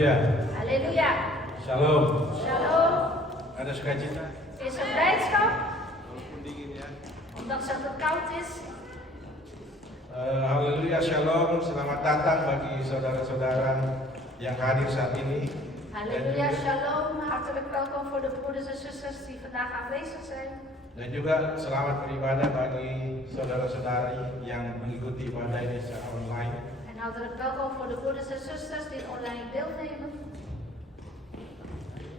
Halleluja. Halleluja. Shalom. Shalom. Ada sukacita? Is er blijdschap? Walaupun dingin ya. Ondanks dat het koud is. Halleluja, shalom. Selamat datang bagi saudara-saudara yang hadir saat ini. Halleluja, shalom. Hartelijk welkom voor de broeders en zusters die vandaag aanwezig zijn. Dan juga selamat beribadah bagi saudara-saudari yang mengikuti ibadah ini secara online. En hartelijk welkom voor de broeders en zusters die online deelnemen.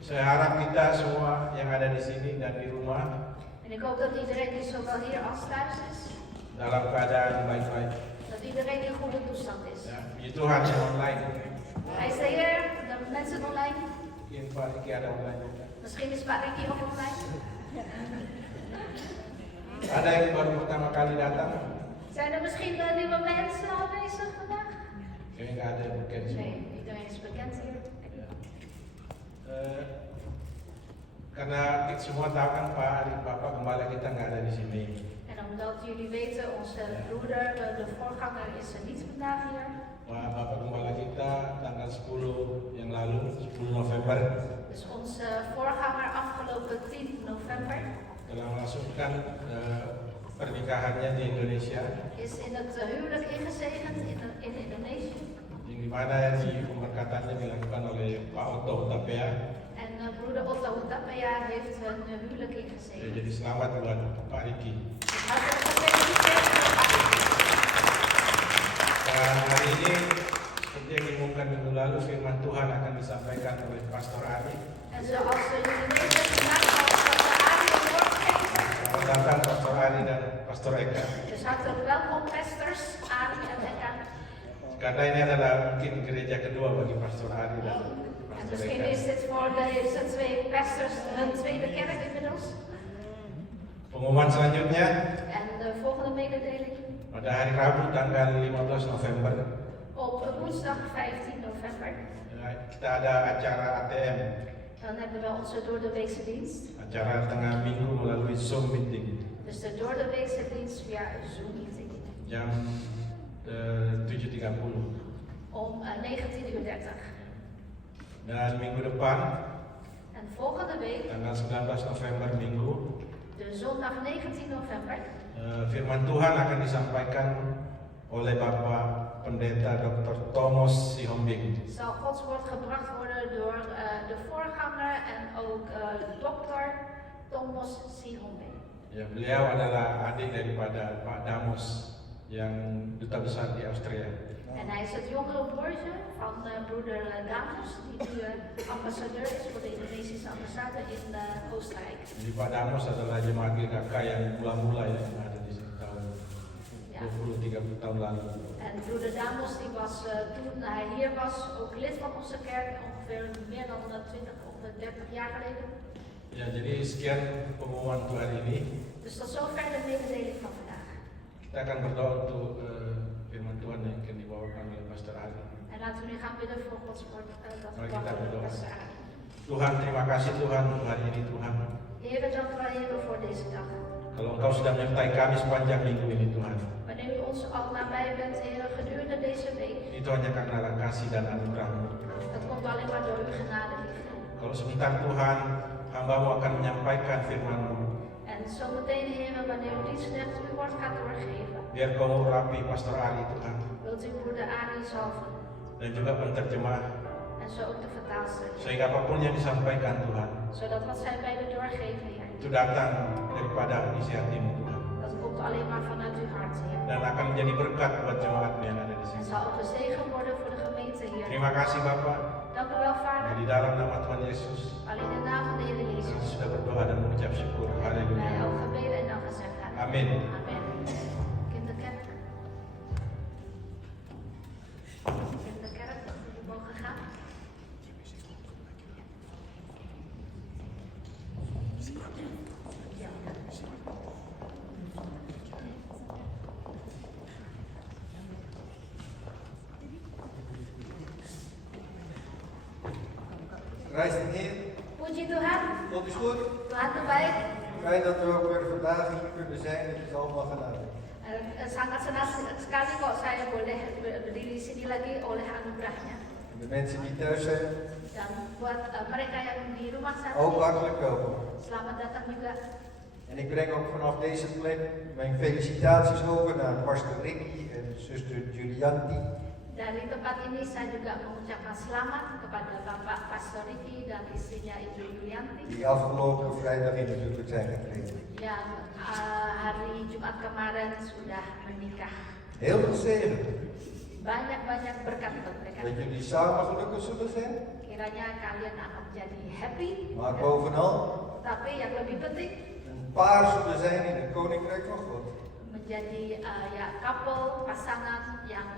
Saya harap kita semua yang ada di sini dan di rumah En ik hoop dat iedereen die zowel hier als thuis is, dalam keadaan baik-baik. dat iedereen in goede toestand is. Ya, puji Tuhan yang online. Hij is de Heer, de mensen online. Mungkin Pak Riki ada online juga. Misschien is Pak Ricky ook online. Ada yang baru pertama kali datang? Zijn er misschien nieuwe mensen aanwezig vandaag? Kayaknya nggak ada yang bekend semua. Nee, iedereen is bekend hier. Karena kita semua tahu kan Pak Adik Bapak Gembala kita nggak ada di sini. En omdat jullie weten, onze broeder, de voorganger, is er niet vandaag hier. Pak Bapak Gembala kita tanggal 10 yang lalu, 10 November, Dus onze voorganger afgelopen 10 november telah melangsungkan pernikahannya di Indonesia, is in het huwelijk ingezegend in Indonesië. yang dimana di pemberkatannya dilakukan oleh Pak Otto Hutapea. En broeder Otto Hutapea heeft hun huwelijk Ya, ingezegend. jadi selamat buat Pak Riki. Dus hartelijk gefeliciteerd met Pak Ricky. Dan hari ini seperti yang diumumkan minggu lalu, firman Tuhan akan disampaikan oleh Pastor Ari. En zoals jullie weten, vandaag zal Pastor Ari een woord geven. Selamat datang Pastor Ari dan Pastor Eka. Dus hartelijk welkom, pastors Ari en Eka. Karena ini adalah mungkin gereja kedua bagi Pastor Ari dan En Pastor misschien Eka. is dit voor deze twee pastors hun tweede kerk inmiddels. Pengumuman selanjutnya, En de volgende mededeling. pada hari Rabu tanggal 15 November, Op woensdag 15 november. kita ada acara ATM, Dan hebben we onze doordeweekse dienst. acara tengah minggu melalui Zoom meeting Dus de doordeweekse dienst via Zoom meeting. jam 7.30. Om 19:30. Dan minggu depan, En volgende week, tanggal 19 November minggu, de zondag 19 november, firman Tuhan akan disampaikan oleh Bapak Pendeta Dr. Thomas Sihombing. zal Gods woord gebracht worden door de voorganger en ook dokter Thomas Sihombing. Ya, beliau adalah adik daripada Pak Damos yang duta besar di Austria. En hij is het jongere broertje van broeder Damus, die nu ambassadeur is voor de Indonesische ambassade in Oostenrijk. Jadi Pak Damos adalah jemaat GKK yang mula-mula ya, yang ada di sini tahun Ja. 20-30 tahun lalu. En broeder Damus die was toen hij hier was ook lid van onze kerk, ongeveer meer dan 20 of 30 jaar geleden. Ya, jadi sekian pengumuman untuk hari ini. Dus tot zover de mededeling van vandaag. Kita akan berdoa untuk firman Tuhan yang akan dibawakan oleh Pastor Ali. En laten we nu gaan bidden voor Gods woord dat Mari gebracht kita wordt door berdoa. Pastor Ari. Tuhan, terima kasih Tuhan untuk hari ini Tuhan. Heer, dank u wel Heer voor deze dag. Kalau Engkau sudah menyertai kami sepanjang minggu ini Tuhan, Wanneer u ons al nabij bent Heer gedurende deze week, itu hanya karena kasih dan anugerah-Mu. dat komt alleen maar door uw genade liefde. Kalau sebentar Tuhan, hamba-Mu akan menyampaikan firman-Mu. En zometeen Heer, wanneer u iets zegt, uw woord gaat doorgeven. Biar Kau urapi Pastor Ari Tuhan, Wilt u broeder Ari zalven dan juga penterjemah, en zo ook de vertaalster. sehingga apapun yang disampaikan Tuhan, Zodat wat zij beiden doorgeven Heer, itu datang daripada isi hati-Mu Tuhan, dat komt alleen maar vanuit uw hart Heer. dan akan menjadi berkat buat jemaat-Mu yang ada di En sini. zal ook een zegen worden voor de gemeente Heer. Terima kasih Bapak, Dank u wel Vader. di dalam nama Tuhan Yesus, Alleen in de naam van de Heer kami Jezus. sudah berdoa dan mengucap syukur. Wij Haleluya. ook gebeden en dan gezegd hebben. Amin. Amen. Kinderkerk. Kinderkerk, jullie mogen gaan. Prijs de Heer, Puji Tuhan, God is goed. Tuhan itu baik. Fijn dat we ook weer vandaag hier kunnen zijn, het is allemaal genade. Sangat senang sekali kok saya boleh berdiri di sini lagi oleh anugerahnya. De mensen die thuis zijn, Dan buat mereka yang di rumah saat ook ini, hartelijk welkom. selamat datang juga. En ik breng ook vanaf deze plek mijn felicitaties over naar pastor Ricky en zuster Julianti. Dari tempat ini saya juga mengucapkan selamat kepada Bapak Pastor Ricky dan istrinya Ibu Yulianti Die afgelopen vrijdag in het huwelijk zijn getreden. yang hari Jumat kemarin sudah menikah. Heel veel zegen. Banyak-banyak berkat untuk mereka. Dat jullie samen gelukkig zullen zijn. Kiranya kalian akan menjadi happy. Maar bovenal, Tapi yang lebih penting een paar zullen zijn in het koninkrijk van God. menjadi ya couple pasangan yang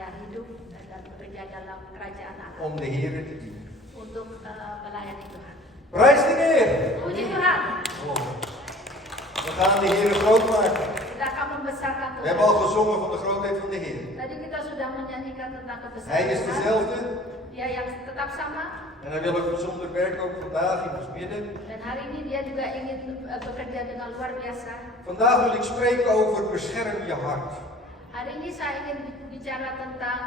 ya hidup dan bekerja dalam kerajaan Allah Om de Heer te dienen. untuk melayani Tuhan. Prijs de Heer! Puji Tuhan. Oh. We gaan de Heer groot maken. Kita akan membesarkan We hebben al Tuhan. gezongen van de grootheid van de Heer. Tadi kita sudah menyanyikan tentang kebesaran Hij is Tuhan. dezelfde. Dia yang tetap sama. En hij wil ook bijzonder werken ook vandaag in ons midden. Dan hari ini dia juga ingin bekerja dengan luar biasa. Vandaag wil ik spreken over bescherm je hart. Hari ini saya ingin bicara tentang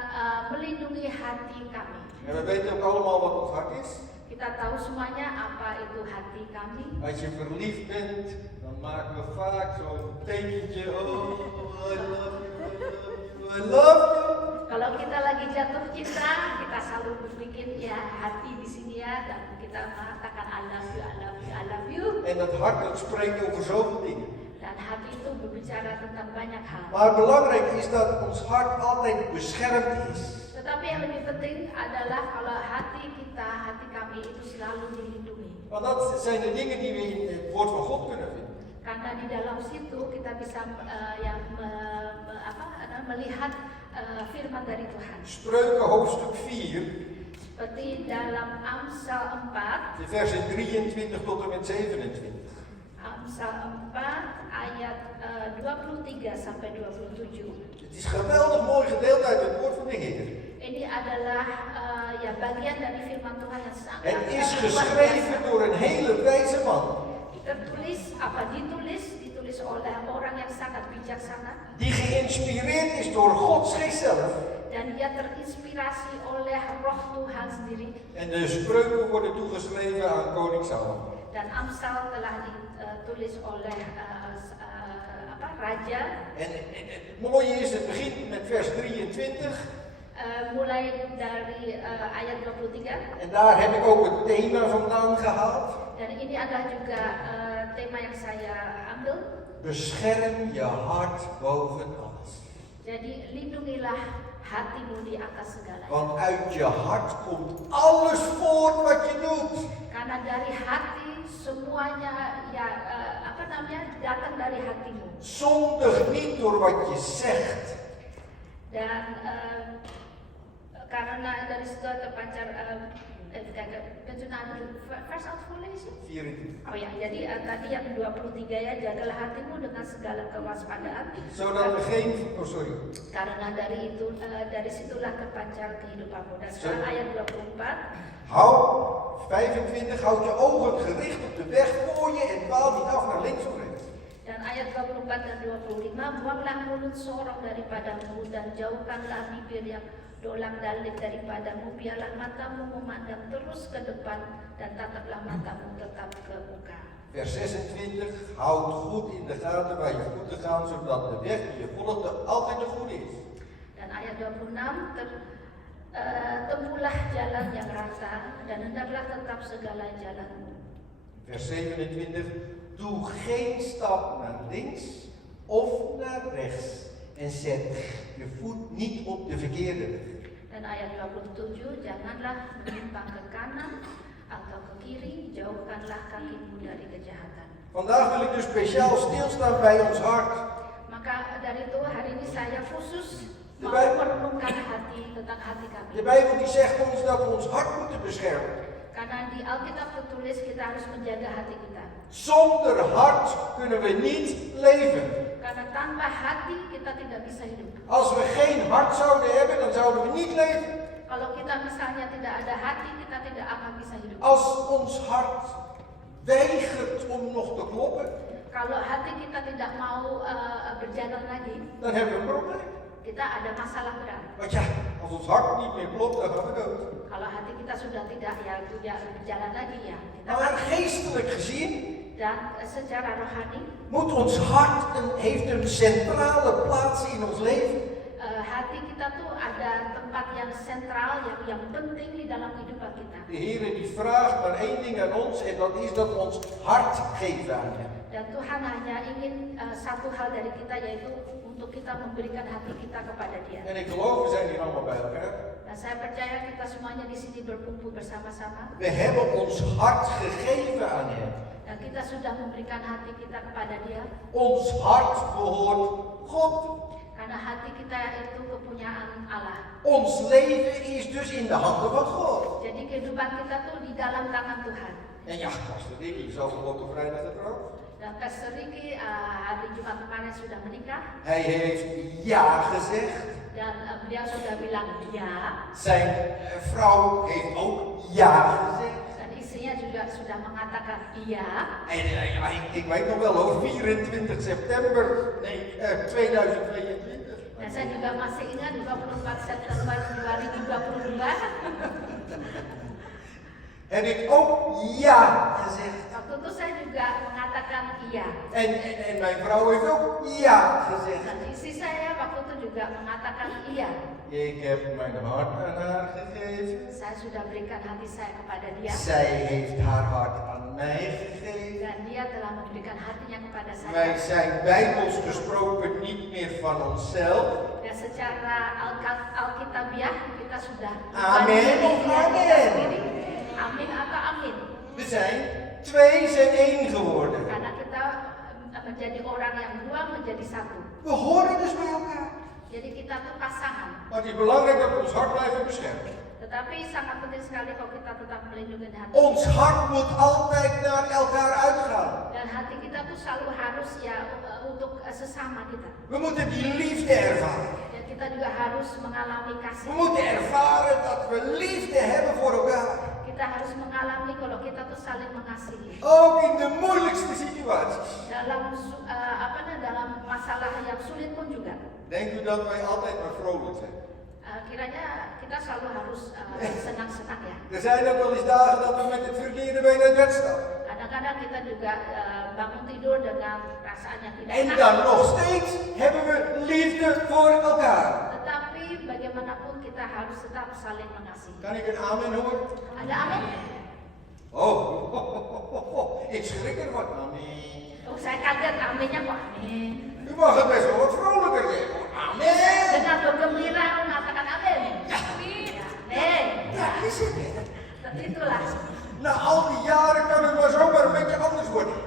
melindungi hati kami. En we weten ook allemaal wat ons hart is. Kita tahu semuanya apa itu hati kami. Als je verliefd bent, dan maken we vaak zo'n tekentje. Oh, I love you, I love you, I love you. Kalau kita lagi jatuh cinta, kita selalu bikin ya hati di sini ya dan kita mengatakan I love you, I love you, I love you. En dat hart dat spreekt over zoveel dingen. Dan hati itu berbicara tentang banyak hal. Maar belangrijk is dat ons hart altijd beschermd is. Tetapi yang lebih penting adalah kalau hati kita, hati kami itu selalu dilindungi. Want dat zijn de dingen die we in het woord van God kunnen vinden. Karena di dalam situ kita bisa melihat firman dari Tuhan. Spreuken hoofdstuk 4, Seperti dalam Amsal 4, de versen 23 tot en met 27. Amsal 4 ayat 23 sampai 27. Het is geweldig mooi gedeelte uit het woord van de Heer. Ini adalah ya bagian dari firman Tuhan yang sangat Het is luar geschreven biasa. door een hele wijze man. Ditulis oleh orang yang sangat bijaksana Die geïnspireerd is door Gods geest zelf. dan dia terinspirasi oleh Roh Tuhan sendiri. En de spreuken worden toegeschreven aan koning Salomo. Dan Amsal telah ditulis oleh raja. En het mooie is, het begint met vers 23. Mulai dari ayat 23. En daar heb ik ook het thema vandaan gehaald. Dan ini adalah juga tema yang saya ambil. Bescherm je hart boven alles. Jadi lindungilah hatimu di atas segalanya. Want uit je hart komt alles voort wat je doet. Karena dari hati semuanya datang dari hatimu. Zondig niet door wat je zegt. Dan karena dari situ terpancar kunt u naar de vers uit voorlezen? 24. Oh ya, jadi tadi yang 23 ya, jagalah hatimu dengan segala kewaspadaan. Zodat we geen... Oh, sorry. Karena dari itu dari situlah terpancar kehidupanmu. Dan sekarang ayat 24. Hou, 25, houd je ogen gericht op de weg voor je en dwaal niet af naar links of rechts. Dan ayat 24 dan 25, buanglah mulut sorong daripadamu dan jauhkanlah bibir yang dolang-dalik daripadamu, biarlah matamu memandang terus ke depan dan tataplah matamu tetap ke muka. Vers 26, houd goed in de gaten waar je voeten gaan, zodat de weg die je volgt altijd de goede is. Dan ayat 26, tempuhlah jalan yang rata dan hendaklah tetap segala jalanmu. Vers 27, doe geen stap naar links of naar rechts en zet je voet niet op de verkeerde weg. Dan ayat 27, janganlah menyimpang ke kanan atau ke kiri, jauhkanlah kakimu dari kejahatan. Vandaag wil ik dus speciaal stilstaan bij ons hart. Maka dari itu hari ini saya khusus mau Baik. merenungkan tentang hati kami. De Bijbel die zegt ons dat we ons hart moeten beschermen. Karena di Alkitab tertulis kita harus menjaga hati kita. Zonder hart kunnen we niet leven. Karena tanpa hati kita tidak bisa hidup. Als we geen hart zouden hebben, dan zouden we niet leven. Kalau kita misalnya tidak ada hati, kita tidak akan bisa hidup. Als ons hart weigert om nog te kloppen, Kalau hati kita tidak mau berjalan lagi, dan hebben we een probleem. kita ada masalah berat. Want ja, als ons hart niet meer klopt, dan gaan we dood. Kalau hati kita sudah tidak berjalan lagi ya, kita Maar mati. geestelijk gezien Dan secara rohani, moet ons hart heeft een centrale plaats in ons leven. hati kita tuh ada tempat yang sentral, yang penting di dalam kehidupan kita. De Heer die vraagt maar één ding aan ons en dat is dat we ons hart geven aan Hem. Dan Tuhan hanya ingin satu hal dari kita, yaitu untuk kita memberikan hati kita kepada Dia. En ik geloof, we zijn hier allemaal bij elkaar. Dan saya percaya kita semuanya di sini berkumpul bersama-sama. We hebben ons hart gegeven aan Hem. Dan kita sudah memberikan hati kita kepada Dia. Ons hart behoort God. Karena hati kita itu kepunyaan Allah. Ons leven is dus in de handen van God. Jadi kehidupan kita tuh di dalam tangan Tuhan. En ja, Pastor Ricky is afgelopen vrijdag getrouwd. Dan Pastor Ricky hari Jumat kemarin sudah menikah. Hij heeft ja gezegd. Dan beliau sudah bilang ya. Zijn vrouw heeft ook ja gezegd. Dan istrinya juga sudah mengatakan iya. En ja, ik weet nog wel hoor, 24 september 2022. Dan saya juga masih ingat 24 September 2022. Heb ik ook ja gezegd. Waktu itu saya juga mengatakan iya. En mijn vrouw heeft ook ja gezegd. Dan istri saya waktu itu juga mengatakan iya. Ik heb mijn hart aan haar gegeven. Saya sudah berikan hati saya kepada dia. Zij heeft haar hart aan mij gegeven. Dan dia telah memberikan hatinya kepada saya. Wij zijn bijbels gesproken niet meer van onszelf. Dan secara Alkitabiah kita sudah Amin. bukan diri kita sendiri. Amin atau amin. We zijn twee, zijn één geworden. Karena kita menjadi orang yang dua menjadi satu. We horen dus bij elkaar. Jadi kita tuh pasangan. Maar het is belangrijk dat we ons hart blijven beschermen. Tetapi sangat penting sekali kalau kita tetap melindungi hati. Ons hart moet altijd naar elkaar uitgaan. Dan hati kita tuh selalu harus ya untuk sesama kita. We moeten die liefde ervaren. Dan kita juga harus mengalami We kasih. moeten ervaren dat we liefde hebben voor elkaar. Kita harus mengalami kalau kita tuh saling mengasihi. Ook in de moeilijkste situaties. Dalam masalah yang sulit pun juga. Denkt u dat wij altijd maar vrolijk zijn? Kiranya kita selalu harus senang-senang ya. Er zijn ook wel eens dagen dat we met het verkeerde been uit bed staan. Kadang-kadang kita juga bangun tidur dengan perasaan yang tidak En enak. dan nog steeds hebben we liefde voor elkaar. Tetapi bagaimanapun kita harus tetap saling mengasihi. Kan ik een amen horen? Ada amin? Ik schrik ervan. Amen. Oh, saya kaget aminnya kok amin. U mag het best wel wat vrolijker zeggen. Amen. Dengan bergembira mengatakan amin. Amin. Amin. Ja, is het hè? Dan itulah. Na al die jaren kan het maar zomaar een beetje anders worden.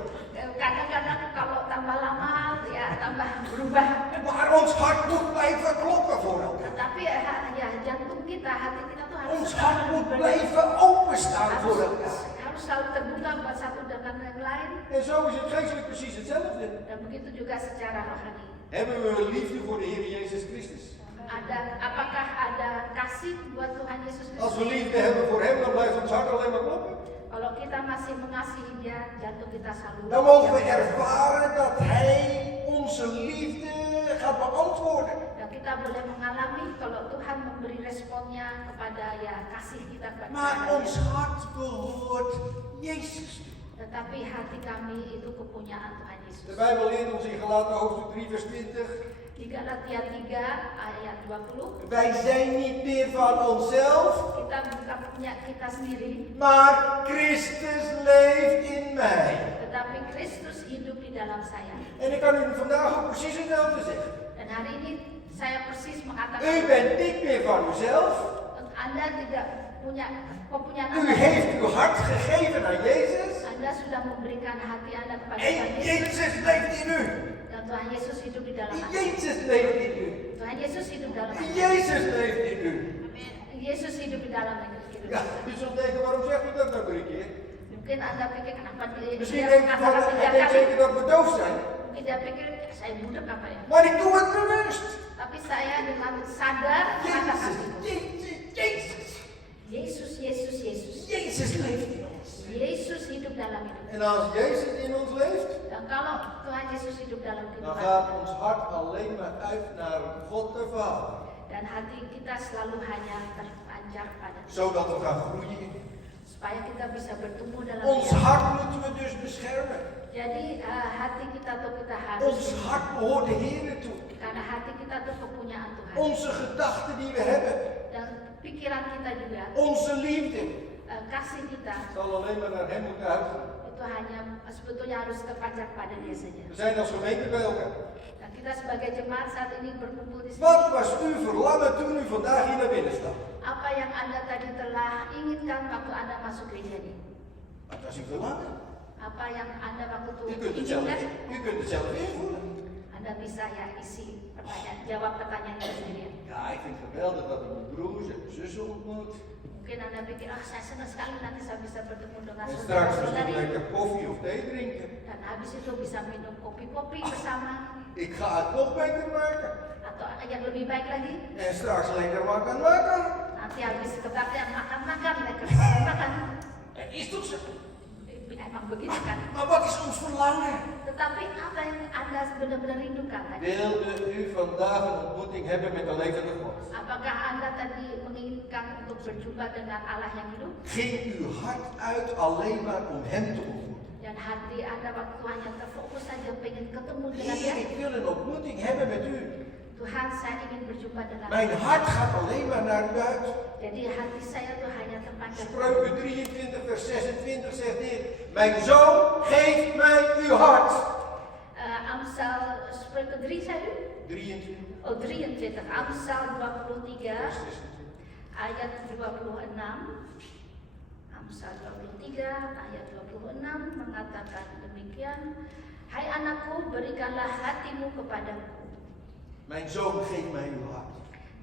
Kadang-kadang kalau tambah lama ya tambah berubah. Maar ons hart moet blijven kloppen voor elkaar. Tetapi ya jantung kita, hati kita tuh harus Ons hart moet blijven openstaan voor elkaar. harus selalu terbuka buat satu dengan yang lain. En zo is het geestelijk precies hetzelfde. Dan begitu juga secara rohani. Hebben we liefde voor de Heer Jezus Christus? Apakah ada kasih buat Tuhan Yesus Als we Kristus? liefde hebben voor Hem, dan blijft ons hart alleen maar kloppen. Kalau kita masih mengasihi Dia, jantung kita selalu. Dan mogen we ervaren dat Hij onze liefde gaat beantwoorden. Dan kita boleh mengalami kalau Tuhan memberi responnya kepada ya kasih kita kepada Maar Dia. ons hart behoort Jezus. Tetapi hati kami itu kepunyaan Tuhan Yesus. De Bijbel leert ons in Galaten hoofdstuk 3 vers 20. Di Galatia 3 ayat 20. Wij zijn niet meer van onszelf, Kita bukan punya kita sendiri, maar Christus leeft in mij. tetapi Kristus hidup di dalam saya. En ik kan u vandaag ook precies hetzelfde zeggen. Dan hari ini saya persis mengatakan, U bent niet meer van uzelf. Anda tidak punya kepunyaan U Anda. heeft uw hart gegeven aan Jezus. Anda sudah memberikan hati Anda kepada En Tuhan Yesus. Jezus leeft in u. Dan Tuhan Yesus hidup di dalam Anda. Jezus leeft in u. Tuhan Yesus hidup dalam Anda. Jezus leeft in u. Yesus hidup di dalam hidup Ja, kita. u zult denken, waarom zegt u dat nou 3 keer? Mungkin Anda pikir kenapa dia Misschien denkt u van, mengatakan hij 3 denkt kali. zeker dat we doof zijn. Mungkin dia pikir saya budak apa ya. Maar ik doe het bewust. Tapi saya dengan sadar mengatakan Jezus, itu. Jezus, Yesus, Yesus, Yesus. Jezus leeft in ons. Yesus hidup dalam hidup. En als Jezus in ons leeft, Dan Dan kalau Tuhan Yesus hidup dalam dan kehidupan gaat kita, ons hart alleen maar uit naar God de Vader. dan hati kita selalu hanya terpancar pada Dia, Zodat we gaan groeien. supaya kita bisa bertumbuh dalam Ons Dia. hart moeten we dus beschermen. Jadi hati kita tuh kita harus, Ons hart behoort de Heer toe. karena hati kita tuh kepunyaan Tuhan. Onze gedachten die we hebben, Dan pikiran kita juga, onze liefde, kasih kita, zal alleen maar naar Hem moeten uitgaan. itu hanya sebetulnya harus terpancar pada Dia saja. We zijn als gemeente bij elkaar. Dan kita sebagai jemaat saat ini berkumpul di sini. Wat was uw verlangen toen u vandaag hier naar binnen staat? Apa yang Anda tadi telah inginkan waktu Anda masuk gereja ini? Wat was uw verlangen? Apa yang Anda waktu itu U kunt het zelf, inginkan? u kunt het zelf invullen. Anda bisa ya isi pertanyaan, jawab pertanyaan itu sendiri. Ja, ik vind het geweldig dat ik mijn broers en zussen ontmoet. Mungkin Anda pikir, saya senang sekali nanti saya bisa bertemu dengan En straks misschien saudara-saudari. lekker koffie of thee drinken. Dan habis itu bisa minum kopi-kopi bersama. Ik ga het nog beter maken. Atau yang lebih baik lagi, En straks lekker makan. nanti habis kebaktian makan-makan, lekker makan. Het is toch zo? Emang begitu kan? Maar wat is ons verlangen? Tetapi apa yang Anda benar-benar rindukan tadi? Wilde u vandaag een ontmoeting hebben met de levende God? Apakah Anda tadi menginginkan untuk berjumpa dengan Allah yang hidup? Ging uw hart uit alleen maar om Hem te ontmoeten? Dan hati Anda waktu hanya terfokus saja pengen ketemu dengan Dia. Heer, ik wil een ontmoeting hebben met u. Tuhan, saya ingin berjumpa dengan Mijn Anda. hart gaat alleen maar naar u uit. Jadi hati saya tuh hanya terpancar. Spreuken 23 vers 26 zegt dit. Mijn zoon, geef mij uw hart. Amsal Spreuken 3 saya 23 Oh 23. Amsal 23 vers 26. ayat 26. Amsal 23 ayat 26 mengatakan demikian. Hai anakku, berikanlah hatimu kepadaku. Mijn zoon, geef mij uw hart.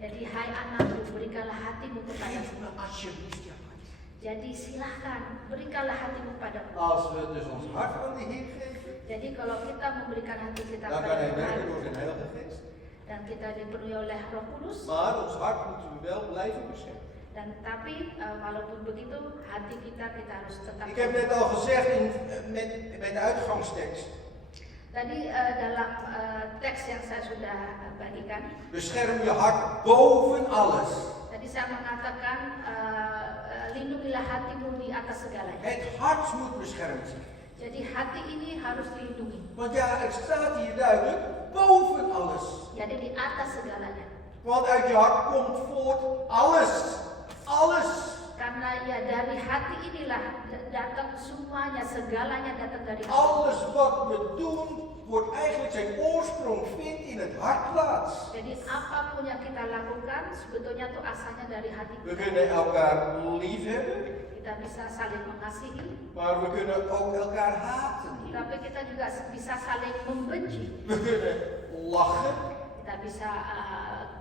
Jadi hai anakku, berikanlah hatimu Geef kepadaku. me alsjeblieft je hart. Jadi silahkan berikanlah hatimu padaku. Als we dus ons hart aan de Heer geven, Jadi kalau kita memberikan hati kita dan kan kepada Hij Tuhan werken door zijn Heilige Geest. dan kita dipenuhi oleh Roh Kudus, Maar ons hart moeten we wel blijven beschermen. dan tapi walaupun begitu hati kita harus tetap. Ik heb net al gezegd met de uitgangstekst. Tadi dalam teks yang saya sudah bagikan, Bescherm je hart boven alles. tadi saya mengatakan lindungilah hatimu di atas segalanya. Het hart moet beschermd zijn. Jadi hati ini harus dilindungi. Want ja, er staat hier duidelijk, boven alles. Jadi di atas segalanya. Want uit je hart komt voort alles. Alles. Karena ya dari hati inilah datang semuanya, segalanya datang dari hati. Alles wat we doen, wordt eigenlijk zijn oorsprong vindt in het hartplaats. Jadi apapun yang kita lakukan sebetulnya itu asalnya dari hati. We kunnen elkaar lief hebben, Kita bisa saling mengasihi, maar we kunnen ook elkaar haten. tapi kita juga bisa saling membenci. We kunnen lachen, Kita bisa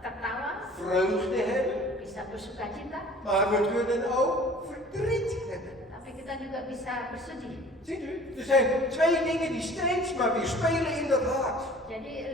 tertawa, vreugde hebben, bisa bersuka cita, maar we kunnen ook verdriet hebben. tapi kita juga bisa bersedih. Ziet u? Er zijn twee dingen die steeds maar weer spelen in dat hart. Jadi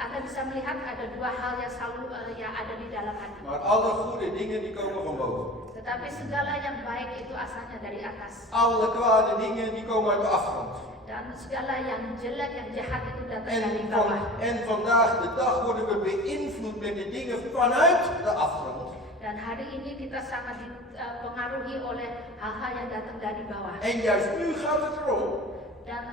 Anda bisa melihat ada dua hal yang selalu yang ada di dalam hati. Maar alle goede dingen die komen van boven. Tetapi segala yang baik itu asalnya dari atas. Alle kwade dingen die komen uit de afgrond. Dan segala yang jelek, yang jahat itu datang dari bawah. En vandaag de dag worden we beïnvloed met de dingen vanuit de afgrond. Dan hari ini kita sangat dipengaruhi oleh hal-hal yang datang dari bawah. En juist nu gaat het erom Dan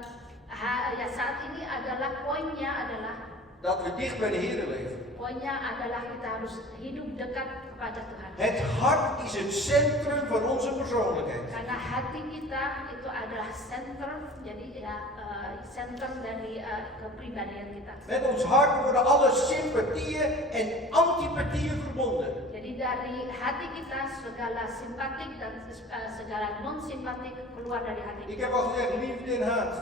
ya saat ini adalah poinnya adalah dat we dicht bij de Heer leven. kita harus hidup dekat kepada Tuhan. Het hart is het centrum van onze persoonlijkheid. Karena hati kita itu adalah center, jadi ya center dari kepribadian kita. Met ons hart worden alle sympathieën en antipathieën verbonden. Jadi dari hati kita segala simpatik dan segala non simpatik keluar dari hati Ik kita. heb al gezegd, liefde en haat.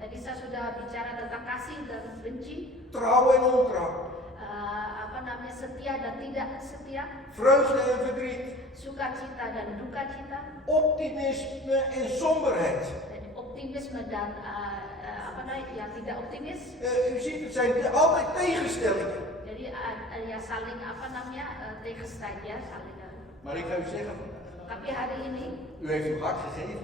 Tadi saya sudah bicara tentang kasih dan benci, Trouw en ontrouw. setia dan tidak setia, Vreugde en verdriet. sukacita dan duka cita, Optimisme en somberheid. dan optimisme dan yang tidak optimis. U ziet, het zijn altijd tegenstellingen. Jadi ya saling tegenstrijd ya saling. Maar ik ga u zeggen vandaag, Tapi hari ini u heeft uw hart gegeven.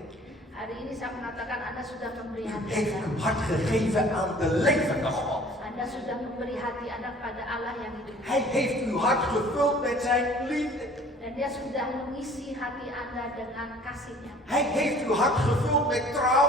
Hari ini saya mengatakan Anda sudah memberi hati heeft Anda. uw hart gegeven aan de levende God. Anda sudah memberi hati Anda kepada Allah yang hidup. Hij heeft uw hart gevuld met zijn liefde. Dan dia sudah mengisi hati Anda dengan kasih-Nya. Hij heeft uw hart gevuld met trouw.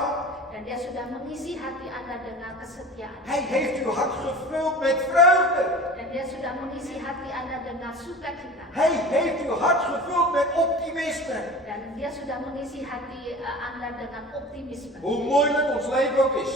Dan dia sudah mengisi hati Anda dengan kesetiaan. Hij heeft uw hart gevuld met vreugde. Dan dia sudah mengisi hati Anda dengan sukacita. Hij heeft uw hart gevuld met optimisme. Dan dia sudah mengisi hati Anda dengan optimisme. Hoe moeilijk ons leven ook is.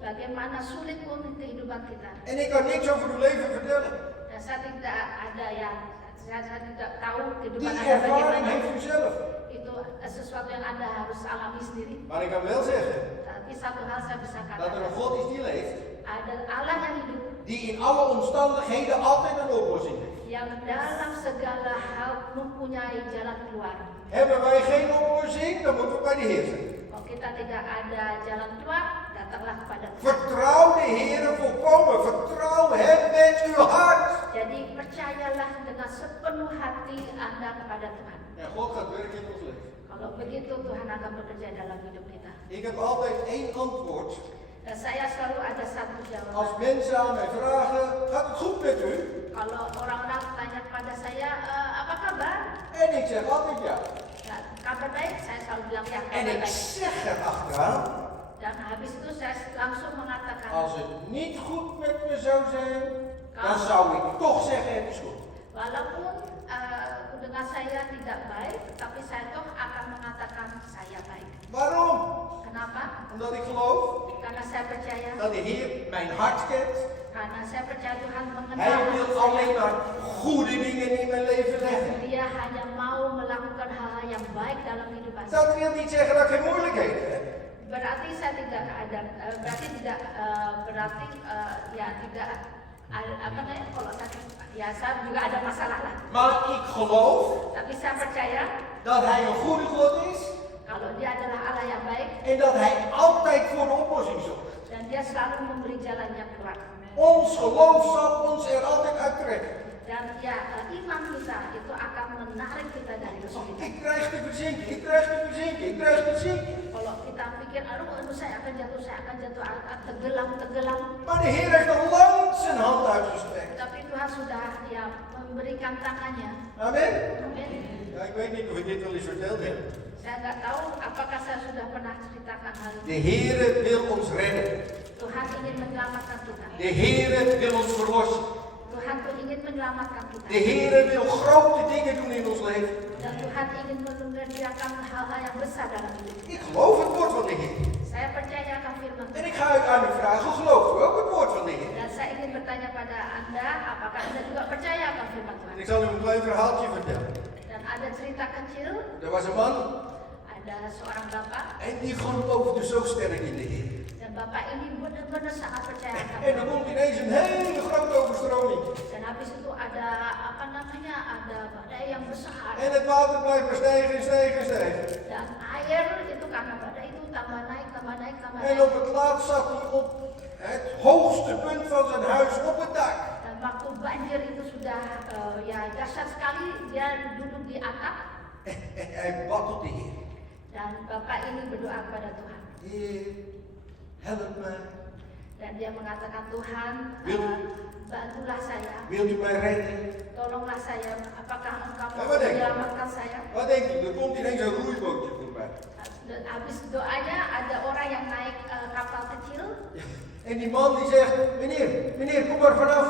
Bagaimana sulit pun kehidupan kita. En ik kan niks over uw leven vertellen. Dan saya tidak ada yang saya tidak tahu kehidupan Die Anda ervaring bagaimana. heeft u zelf. Itu sesuatu yang Anda harus alami sendiri. Maar ik kan wel zeggen Tapi satu hal saya bisa dat er katakan. een God is die leeft. Ada Allah yang hidup. Die in alle omstandigheden altijd een oplossing heeft. Yang dalam segala hal mempunyai jalan keluar. Hebben wij geen oplossing, dan moeten we bij de Heer zijn. Kalau kita tidak ada jalan keluar, datanglah kepada Tuhan. Vertrouw de Heer volkomen. Vertrouw hem met uw hart. Jadi percayalah dengan sepenuh hati Anda kepada Tuhan. En God gaat werken in ons leven. Kalau begitu Tuhan akan bekerja dalam hidup kita. Ik heb altijd één antwoord. Dan saya selalu ada satu Als jawaban. mensen aan mij vragen, gaat het goed met u? Kalau orang-orang tanya kepada saya, apa kabar? En ik zeg altijd ja. Ya, kabar baik, saya selalu bilang ya, En kabar ik baik. zeg erachteraan, Dan habis itu saya langsung mengatakan, als het niet goed met me zou zijn, dan zou ik toch zeggen het is goed. walaupun dengan saya tidak baik, tapi saya toh akan mengatakan saya baik. Waarom? Kenapa? Omdat ik geloof Karena saya percaya, dat de Heer mijn hart kent. karena saya percaya Tuhan Hij mengenal wil saya. alleen maar goede dingen in mijn leven leggen. Dia hanya mau melakukan hal-hal yang baik dalam kehidupan saya. Dat wil niet zeggen dat ik geen moeilijkheden heb. Berarti saya tidak ada, berarti tidak ya tidak apa namanya kalau saya juga ada masalah lah. Maar ik geloof Tapi saya percaya dat Hij een goede God is kalau Dia adalah Allah yang baik en dat Hij altijd voor de oplossing zoekt. dan Dia selalu memberi jalan yang keluar. Ons geloof zal ons er altijd uittrekken. Dan ya iman kita itu akan menarik kita dari kesulitan. Ik krijg te verzinken, ik krijg te verzinken, ik krijg te zinken. Kalau kita pikir, aduh saya akan jatuh, tenggelam. Maar de Heer heeft al lang zijn hand uitgestrekt. Tapi Tuhan sudah ya memberikan tangannya. Amen. Amin. Ja, ik weet niet of ik dit wel eens verteld heb. Saya nggak tahu apakah saya sudah pernah ceritakan hal De ini. Heer wil ons redden. Tuhan ingin menyelamatkan kita. De Heer wil ons verlossen. Tuhan tuh ingin menyelamatkan kita. De Heer wil grote dingen doen in ons leven. Dan Tuhan ingin mengerjakan hal-hal yang besar dalam hidup. Ik geloof het woord van de Heer. Saya percaya akan firman En Tuhan. ik ga u aan u vragen, gelooft u ook het woord van de Heer? Dan saya ingin bertanya pada Anda, apakah Anda juga percaya akan firman Tuhan? Ik zal u een klein verhaaltje vertellen. Dan ada cerita kecil, Er was een man ada seorang bapak, en die geloofde zo sterk in de Heer. dan bapak ini benar-benar sangat percaya akan En er Tuhan. komt ineens een hele grote overstroming. Dan habis itu ada ada badai yang besar. En het water blijft maar stijgen en stijgen en stijgen. Dan air itu karena badai itu tambah naik. En op het laatst zat hij op het hoogste punt van zijn huis op het dak. Dan waktu banjir itu sudah ya dahsyat sekali, dia duduk di atap En hij bad tot de Heer. dan bapak ini berdoa kepada Tuhan. Heer, help mij. Dan dia mengatakan, Tuhan, bantulah saya, Wilt u mij redden? tolonglah saya, apakah engkau Ya, mau wat denk je? menyelamatkan saya? Wat denkt u? Er komt ineens een roeibootje voorbij. Dan habis doanya ada orang yang naik kapal kecil. En die man die zegt, meneer, kom maar vanaf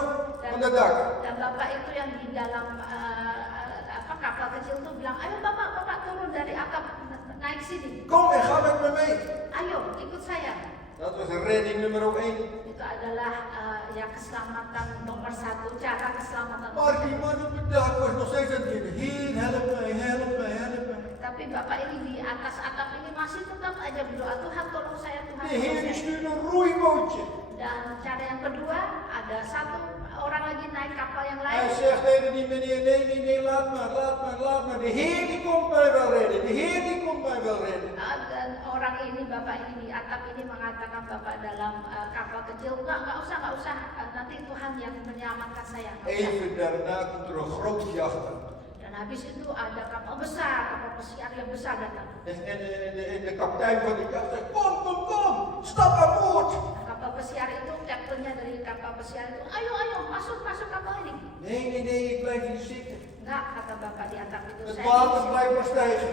van dat dak. Dan bapak itu yang di dalam kapal kecil itu bilang, ayo bapak turun dari atap, naik sini. Kom en ga met me mee. Ayo ikut saya. Dat was redding nummer 1. Itu adalah ya keselamatan nomor 1, cara keselamatan. Maar die man op het dak was nog steeds aan het bidden. Heer, help mij, help mij, help mij. Tapi bapak ini di atas atap ini masih tetap aja berdoa, Tuhan tolong saya, Tuhan De Heer tolong die saya. stuurde een roeibootje. Dan cara yang kedua, ada satu orang lagi naik kapal yang lain. Hij zegt tegen die meneer, nee, laat maar. De Heer die komt mij wel redden. De Heer die komt mij wel redden. Dan orang ini, bapak ini di atap ini mengatakan bapak dalam kapal kecil, enggak usah, nanti Tuhan yang menyelamatkan saya. Nggak usah. Even daarna komt er een grote jacht aan. Dan Dan habis itu ada kapal besar, kapal pesiar yang besar datang. En de kapitein van die jacht zegt, kom, stap aan boord. Nah, kapal pesiar itu, kaptennya dari kapal pesiar itu, ayo, masuk kapal ini. Nee, ik blijf hier zitten. Enggak, kata bapak di atap itu, Het saya water di sini. blijft maar stijgen.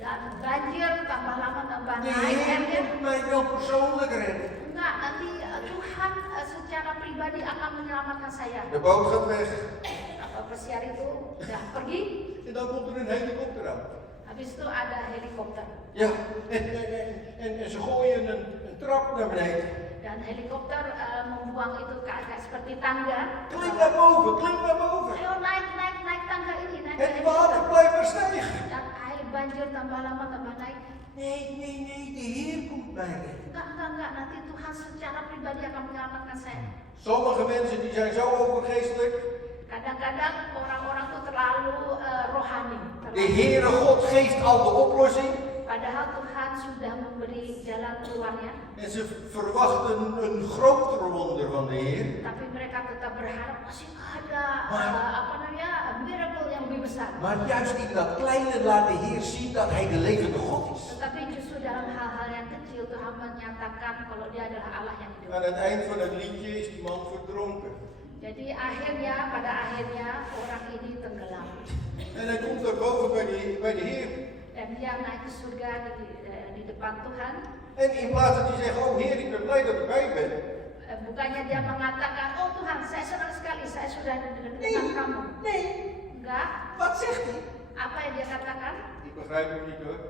Dan banjir tambah lama tambah De naik Heer airnya. komt mij wel persoonlijk redden. Enggak, nanti Tuhan secara pribadi akan menyelamatkan saya. De boot gaat weg. Kapal pesiar itu udah pergi, En dan komt er een helikopter aan. habis itu ada helikopter. Ja, en ze gooien een trap naar beneden. Dan helikopter membuang itu ke agak seperti tangga. Klim naar boven. Ayo naik tangga ini, naik ke Het water helikopter. blijft maar stijgen. Dan air banjir tambah lama tambah naik. Nee, de Heer komt mij redden. Enggak, nanti Tuhan secara pribadi akan menyelamatkan saya. Sommige mensen die zijn zo overgeestelijk. Kadang-kadang orang-orang tuh terlalu rohani. De Heere God geeft al de oplossing. Padahal Tuhan sudah memberi jalan keluarnya. En ze verwachten een grotere wonder van de Heer. Tapi mereka tetap berharap masih ada miracle yang lebih besar. Maar juist in dat kleine laat de Heer zien dat Hij de levende God is. Tetapi justru dalam hal-hal yang kecil Tuhan menyatakan kalau Dia adalah Allah yang hidup. Aan het eind van het liedje is die man verdronken. Jadi pada akhirnya orang ini tenggelam. En hij komt daar boven bij de Heer. Dan dia naik ke surga di depan Tuhan. En in plaats dat hij zegt, oh Heer, ik ben blij dat ik bij ben. Bukannya dia mengatakan, oh Tuhan, saya senang sekali, saya sudah dengan kamu. Nee. Enggak. Wat zegt hij? Apa yang dia katakan? Ik begrijp hem niet hoor.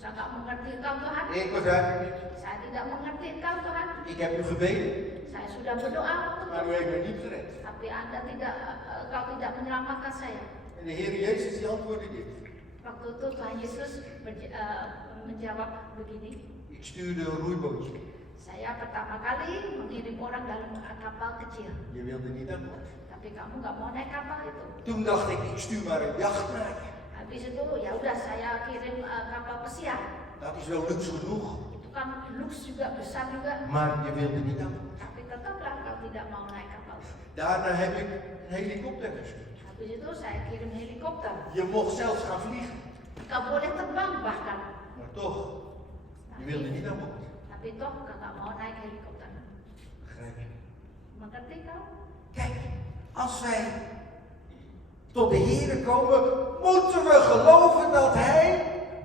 Saya nggak mengerti engkau Tuhan. Ik begrijp hem niet. Saya tidak mengerti engkau Tuhan. Ik heb u gebeden, Saya sudah berdoa maar u heeft me niet gered. tapi engkau tidak menyelamatkan saya. En de Heer Jezus die antwoordde dit. Waktu itu Tuhan Yesus menjawab begini. Ik stuurde een roeibootje. Saya pertama kali mengirim orang dalam kapal kecil. Je wilde niet aan boord. Tapi kamu nggak mau naik kapal itu. Toen dacht ik stuur maar een jacht naar je. Habis itu ya udah saya kirim kapal pesiar. Dat is wel luxe genoeg. Itu kan luks juga, besar juga. Maar je wilde niet aan boord. Tapi tetaplah kau tidak mau naik kapal. Daarna heb ik een helikopter gestuurd. Habis itu saya kirim helikopter. Je mocht zelfs gaan vliegen. Kau boleh terbang bahkan. Maar toch, je wilde niet aan boord. Tapi toh kau nggak mau naik helikopter. Begrijp je? Mengerti kau? Kijk, als wij tot de Heer komen, moeten we geloven dat Hij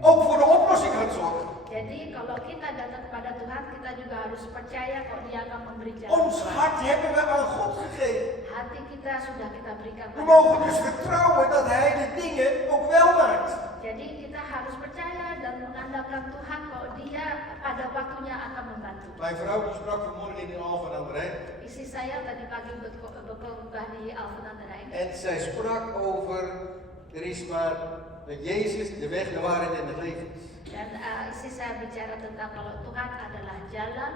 ook voor de oplossing gaat zorgen. Jadi kalau kita datang kepada Tuhan, kita juga harus percaya kalau Dia akan memberi jalan. Ons hart hebben we aan God gegeven. Hati kita sudah kita berikan We pada mogen Tuhan. dus vertrouwen dat Hij de dingen ook wel maakt. Jadi kita harus percaya dan mengandalkan Tuhan kalau Dia pada waktunya akan membantu. Mijn vrouw die sprak vanmorgen in Alphen aan de Rijn. Istri saya tadi pagi berkhotbah di Alphen aan de Rijn. En zij sprak over, er is maar met Jezus de weg, de waarheid en het leven. Dan istri saya bicara tentang kalau Tuhan adalah jalan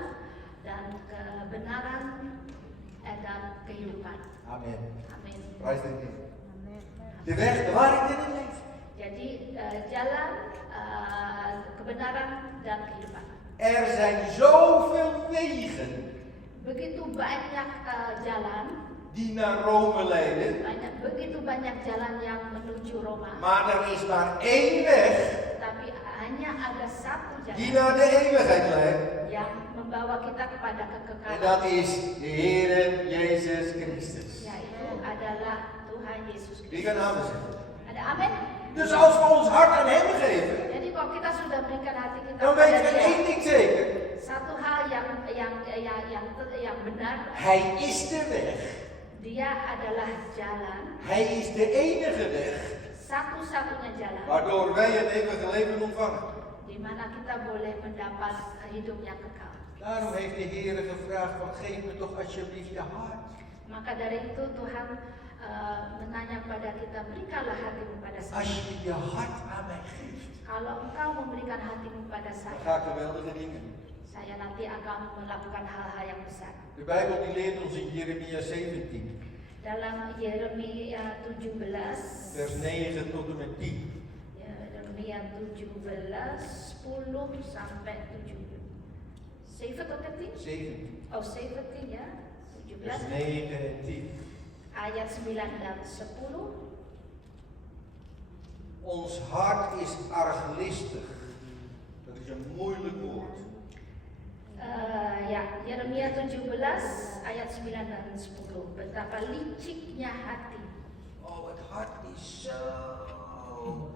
dan kebenaran dan kehidupan. Amen. Amin. Prijs de Heer. De weg, de waarheid en het leven. Jadi jalan, kebenaran dan kehidupan. Er zijn zoveel wegen Begitu banyak jalan, die naar Rome leiden. begitu banyak jalan yang menuju Roma. Maar er is maar één weg Tapi hanya ada satu die jalan naar de eeuwigheid leidt. yang membawa kita kepada En kekekalan, dat is de Heere Jezus Christus. yaitu adalah Tuhan Yesus Wie Kristus. kan amen zeggen? Ada amin. Dus als we ons hart aan Hem geven, Jadi kalau kita sudah berikan hati kita dan kepada weten we één Dia, ding zeker. satu hal yang benar, Hij is de weg. Dia adalah jalan, Hij is de enige weg satu-satunya jalan waardoor wij het eeuwige leven ontvangen. di mana kita boleh mendapat hidup yang kekal. Daarom heeft de Heer gevraagd van geef me toch alsjeblieft je hart. Maka dari itu Tuhan menanya pada kita, berikanlah hatimu pada Als saya. je je hart aan mij geeft, Kalau engkau memberikan hatimu pada dan saya, ga ik geweldige dingen doen. saya nanti akan melakukan hal-hal yang besar. De Bijbel die leert ons in Jeremia 17, Dalam Yeremia 17, vers 9 tot en met 10. Yeremia 17, 10 sampai 17. 7 atau 10? 17, Oh, 17 ya. vers 17 9 en 10. ayat 9 dan 10. Ons hart is arglistig. Dat is een moeilijk woord. Ya, Yeremia 17 ayat 9 dan 10. Betapa liciknya hati. Oh, het hart is zo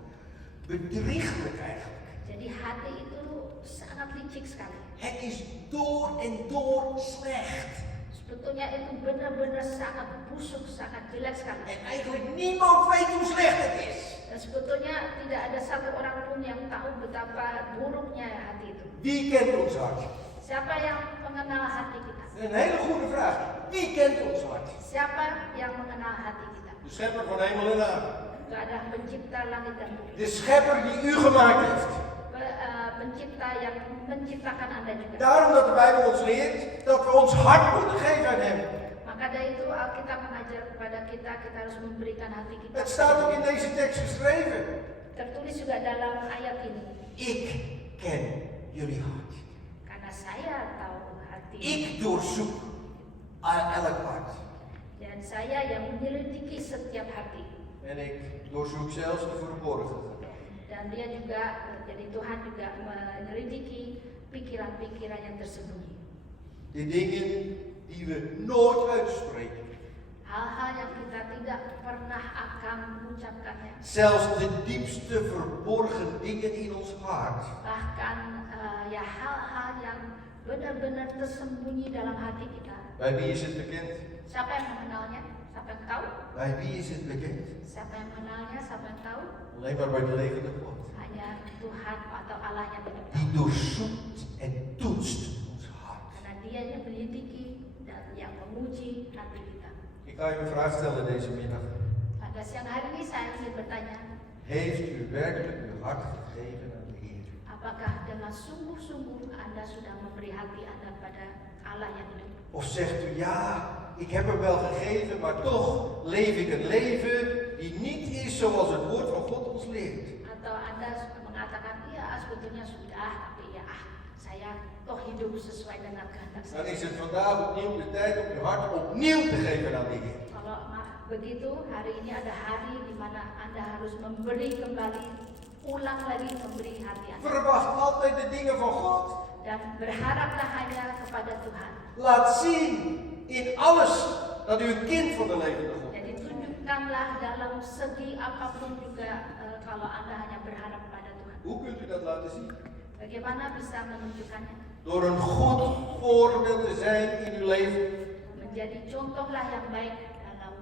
bedrieglijk eigenlijk. Jadi hati itu sangat licik sekali. Het is door en door slecht. Sebetulnya itu benar-benar sangat busuk, sangat jelek sekali. En eigenlijk niemand weet hoe slecht het is. Dan sebetulnya tidak ada satu orang pun yang tahu betapa buruknya hati itu. Wie kent ons hart? Siapa yang mengenal hati kita? Een hele goede vraag. Wie kent ons hart? Siapa yang mengenal hati kita? De schepper van hemel en aarde. Itu adalah pencipta langit dan bumi. De schepper die u gemaakt heeft. Pencipta yang menciptakan Anda juga. Daarom dat de Bijbel ons leert dat we ons hart moeten geven aan hem. Maka dari itu Alkitab mengajar kepada kita, kita harus memberikan hati kita. Het staat ook in deze tekst geschreven. Tertulis juga dalam ayat ini. Ik ken jullie hart. Karena saya tahu hati. Ik doorzoek elk hart. Dan saya yang menyelidiki setiap hati. En ik doorzoek zelfs de verborgen. Dan dia juga, jadi Tuhan juga menyelidiki pikiran-pikiran yang tersembunyi. De dingen die we nooit uitspreken. Hal-hal yang kita tidak pernah akan mengucapkannya. Zelfs de diepste verborgen dingen in ons hart. Bahkan ya hal-hal yang benar-benar tersembunyi dalam hati kita. Bij wie is het bekend? Siapa yang mengenalnya? Siapa yang tahu? Bij wie is het bekend? Siapa yang mengenalnya? Siapa yang tahu? Alleen maar bij de levende God. Hanya Tuhan atau Allah yang tidak Die tahu. doorzoekt en toetst ons hart. Karena dia yang menyelidiki dan yang menguji hati kita. Ik ga u een vraag stellen deze middag. Pada siang hari ini saya ingin bertanya, Heeft u werkelijk uw hart gegeven aan de Heer? apakah dengan sungguh-sungguh Anda sudah memberi hati Anda pada Allah yang hidup? Of zegt u ja, ik heb hem wel gegeven, maar toch leef ik een leven die niet is zoals het woord van God ons leert. Atau Anda mengatakan, iya sebetulnya sudah, tapi ya saya toh hidup sesuai dengan kehendak Dan saya. is het vandaag opnieuw de tijd om uw hart opnieuw te geven aan de Heer. Kalau begitu, hari ini ada hari di mana Anda harus memberi kembali, ulang lagi memberi hati Anda. Verwacht altijd de dingen van God. Dan berharaplah hanya kepada Tuhan. Laat zien in alles dat u een kind van de levende God bent. Jadi tunjukkanlah dalam segi apapun juga kalau Anda hanya berharap pada Tuhan. Hoe kunt u dat laten zien? Bagaimana bisa menunjukkannya? Door een goed voorbeeld te zijn in uw leven. Menjadi contohlah yang baik dalam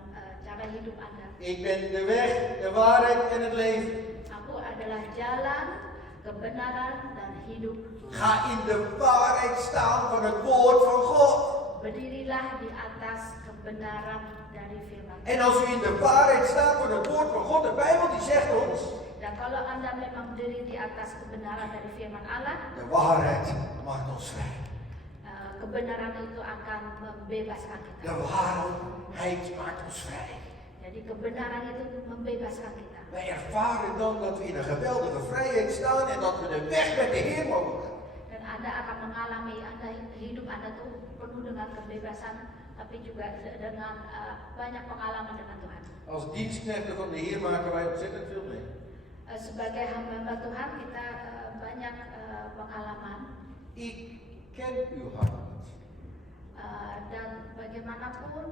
cara hidup Anda. Ik ben de weg, de waarheid en het leven. Aku adalah jalan, kebenaran, dan hidup. Ga in de waarheid staan van het woord van God. Berdirilah di atas kebenaran dari firman. En als u in de waarheid staat van het woord van God, de Bijbel die zegt ons, Dan kalau Anda memang berdiri di atas kebenaran dari firman Allah, de waarheid maakt ons vrij. kebenaran itu akan membebaskan kita. De waarheid maakt ons vrij. Jadi kebenaran itu membebaskan kita. Wij ervaren dan dat we in een geweldige vrijheid staan en dat we de weg met de Heer mogen. Dan Anda akan mengalami hidup Anda tuh penuh dengan kebebasan, tapi juga dengan banyak pengalaman dengan Tuhan. Als dienstknechten van de Heer maken wij ontzettend veel mee. Sebagai hamba Tuhan kita banyak pengalaman. Ik ken uw hart niet. Dan bagaimanapun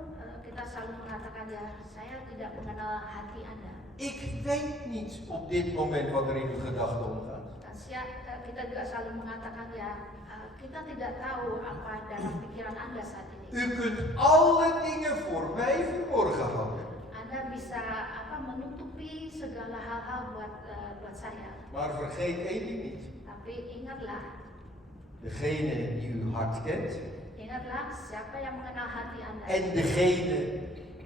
kita selalu mengatakan ya saya tidak mengenal hati Anda. Ik weet niet op dit moment wat er in uw gedachten omgaat. Dan kita juga selalu mengatakan ya kita tidak tahu apa dalam pikiran Anda saat ini. U kunt alle dingen voor mij verborgen houden. Anda bisa menutupi segala hal-hal buat saya. Maar vergeet één ding niet. Tapi ingatlah, Degene die uw hart kent ingatlah siapa yang mengenal hati Anda. en degene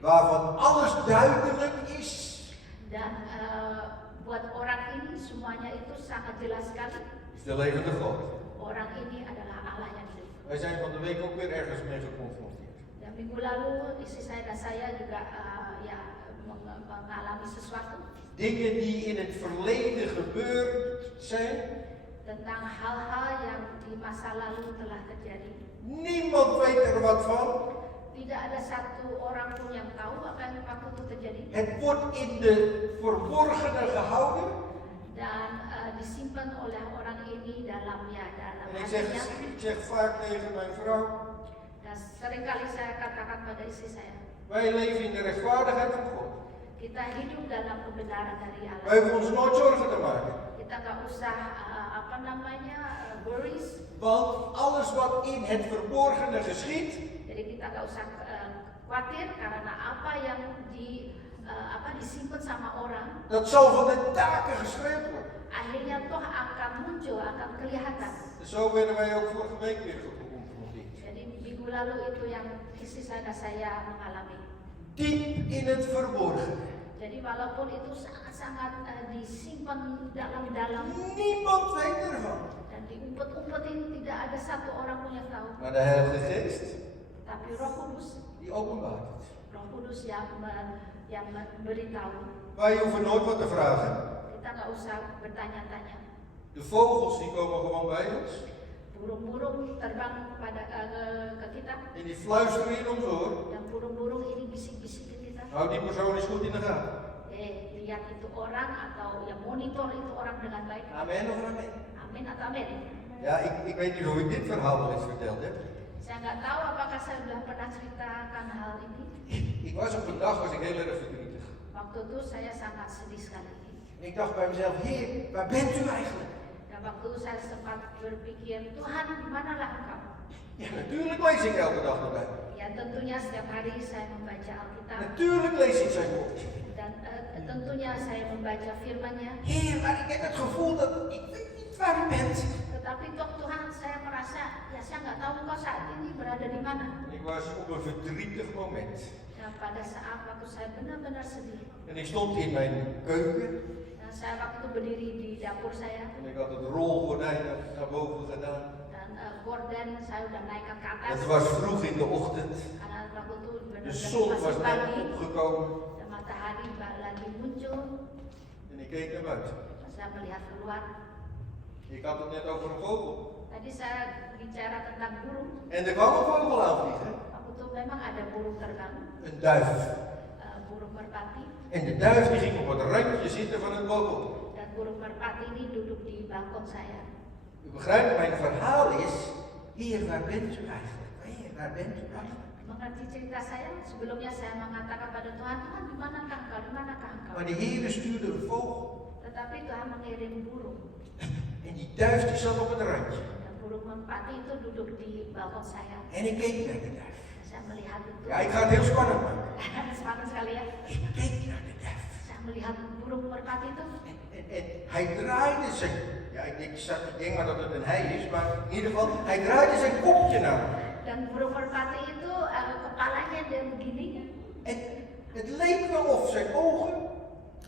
waarvan alles duidelijk is. Dan buat orang ini semuanya itu sangat jelas sekali. Is de levende God. Orang ini adalah Allah yang hidup. Wij zijn van de week ook weer ergens mee geconfronteerd. Dan minggu lalu istri saya dan saya juga mengalami sesuatu Dingen die in het verleden gebeurd zijn. tentang hal-hal yang di masa lalu telah terjadi. Niemand weet er wat van. Tidak ada satu orang pun yang tahu apa yang waktu itu terjadi. Het wordt in de verborgene gehouden. Dan disimpan oleh orang ini dalam dalam En hatinya. ik zeg vaak tegen mijn vrouw, Dan seringkali saya katakan pada istri saya, wij leven in de rechtvaardigheid van God. kita hidup dalam kebenaran dari Wij Allah. hoeven ons nooit zorgen te maken. Kita nggak usah worries. Want alles wat in het verborgene geschiet, Jadi kita nggak usah khawatir karena apa yang disimpan sama orang, dat zal van de daken geschreeuwd worden. akhirnya toh akan muncul, akan kelihatan. Zo werden wij ook vorige week weer geconfronteerd. Jadi minggu lalu itu yang istri saya mengalami. Diep in het verborgen. Jadi walaupun itu sangat-sangat disimpan dalam-dalam Niemand weet ervan. dan diumpet-umpetin, tidak ada satu orang pun yang tahu. Maar de Heilige Geest, Tapi Roh Kudus, die openbaart het. Roh Kudus yang memberitahu. Wij hoeven nooit wat te vragen. Kita nggak usah bertanya-tanya. De vogels die komen gewoon bij ons. Burung-burung terbang ke kita En die fluisteren in ons oor. dan burung-burung ini bisik-bisik ke kita. Nou, die persoon is goed in de gaten. Lihat itu orang atau monitor itu orang dengan baik. Amen of amen? Amin atau amin. Ja, ik weet niet of ik dit verhaal al eens verteld heb. Saya nggak tahu apakah saya sudah pernah ceritakan hal ini. Ik was op een dag was ik heel erg verdrietig. Waktu itu saya sangat sedih sekali. En ik dacht bij mezelf, Heer, waar bent u eigenlijk? Dan waktu itu saya sempat berpikir, Tuhan, di manalah Engkau? Ja, natuurlijk lees ik elke dag de Bijbel. Ya tentunya setiap hari saya membaca Alkitab Natuurlijk lees ik zijn woord. dan tentunya saya membaca firman-Nya. Heer, maar ik heb het gevoel dat ik weet niet waar u bent. Tetapi toh Tuhan, saya merasa saya nggak tahu Engkau saat ini berada di mana. Ik was op een verdrietig moment. Dan pada saat waktu saya benar-benar sedih, En ik stond in mijn keuken. dan saya waktu itu berdiri di dapur saya En ik had het rolgordijn naar boven gedaan. dan gorden saya udah naikkan ke atas. Het was vroeg in de ochtend. Karena waktu itu De benar-benar zon was masih net pagi opgekomen. dan matahari lagi muncul. En ik keek naar buiten. Saya melihat keluar. Ik had het net over een vogel. Tadi saya bicara tentang burung. En er kwam een vogel aanvliegen. Waktu itu memang ada burung terbang, Een duif. burung merpati. En de duif die ging op het randje zitten van het balkon. Dan burung merpati ini duduk di balkon saya. U begrijpt, mijn verhaal is, Heer, waar bent u eigenlijk? Heer, waar bent u eigenlijk? Mengerti cerita saya, sebelumnya saya mengatakan pada Tuhan, Tuhan di manakah Engkau? Di manakah Engkau? Maar de Heer stuurde een vogel. Tetapi Tuhan mengirim burung. En die duif die zat op het randje. Dan burung merpati itu duduk di balkon saya. En ik keek naar de duif. Dan saya melihat itu. Ja, ik ga het heel spannend maken. Semangat sekali ya. Ik keek naar de duif. Saya melihat burung merpati itu. En hij draaide zijn, ja ik denk maar dat het een hij is, maar in ieder geval, hij draaide zijn kopje naar me. Dan burung merpati itu kepalanya dia begini. En het leek wel of zijn ogen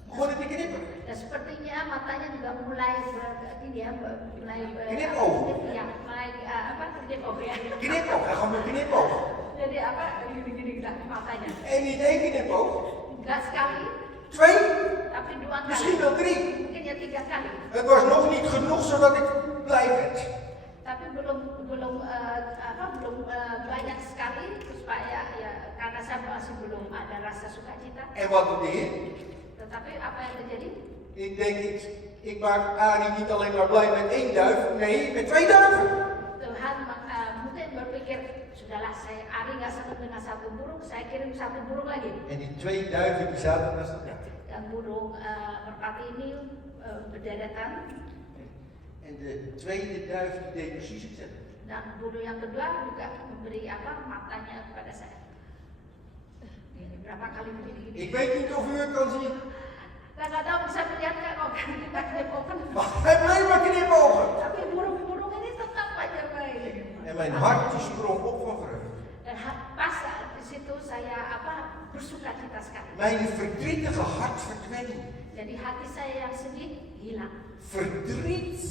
begonnen te knipperen. Dan sepertinya matanya juga mulai Knipoog. Ya, mulai knipoog ya. Knipoog, hij gaat met knipoog. Jadi gini matanya. En niet één knipoog, Enggak sekali, 2, tapi 2 kali. misschien wel 3. Mungkin ya 3 kali. Het was nog niet genoeg zodat ik blij werd. Tapi belum banyak sekali supaya ya karena saya masih belum ada rasa sukacita. En wat doet de Heer? Tetapi apa yang terjadi? Ik denk, ik maak Arie niet alleen maar blij met 1 duif, nee, met 2 duiven. Tuhan mungkin berpikir, sudahlah saya Ari nggak senang dengan 1 burung, saya kirim 1 burung lagi. En die 2 duiven die zaten naast elkaar. Dan burung merpati ini berderetan. En de tweede duif die deed precies hetzelfde. Dan burung yang kedua juga memberi matanya kepada saya. Ini berapa kali begini? Ik weet niet of u het kan zien, Saya nggak tahu bisa melihat kan? Oh, kita knipogen. maar hij bleef maar knipogen. Tapi burung-burung ini tetap aja baik. En mijn hart die sprong op van vreugde. Dan pas di situ saya bersukacita sekali. Mijn verdrietige hart verdween. Jadi hati saya yang sedih hilang. Verdriet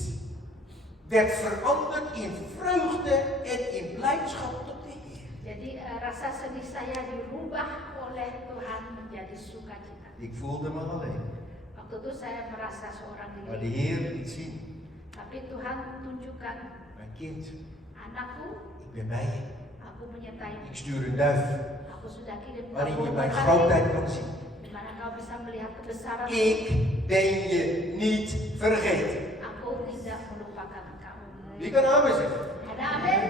werd veranderd in vreugde en in blijdschap tot de Heer. Jadi rasa sedih saya dirubah oleh Tuhan menjadi sukacita. Ik voelde me alleen, Waktu itu saya merasa seorang maar de diri. Heer liet zien, Tapi Tuhan tunjukkan, mijn kind, anakku, ik ben bij je. Aku menyertai. Ik stuur een duif Aku sudah kirim waarin je kamu mijn berkali, grootheid kan zien. di mana kau bisa melihat kebesaran. Ik ben je niet vergeten. Aku tidak melupakan kamu. Wie kan amen zeggen? Ada amin?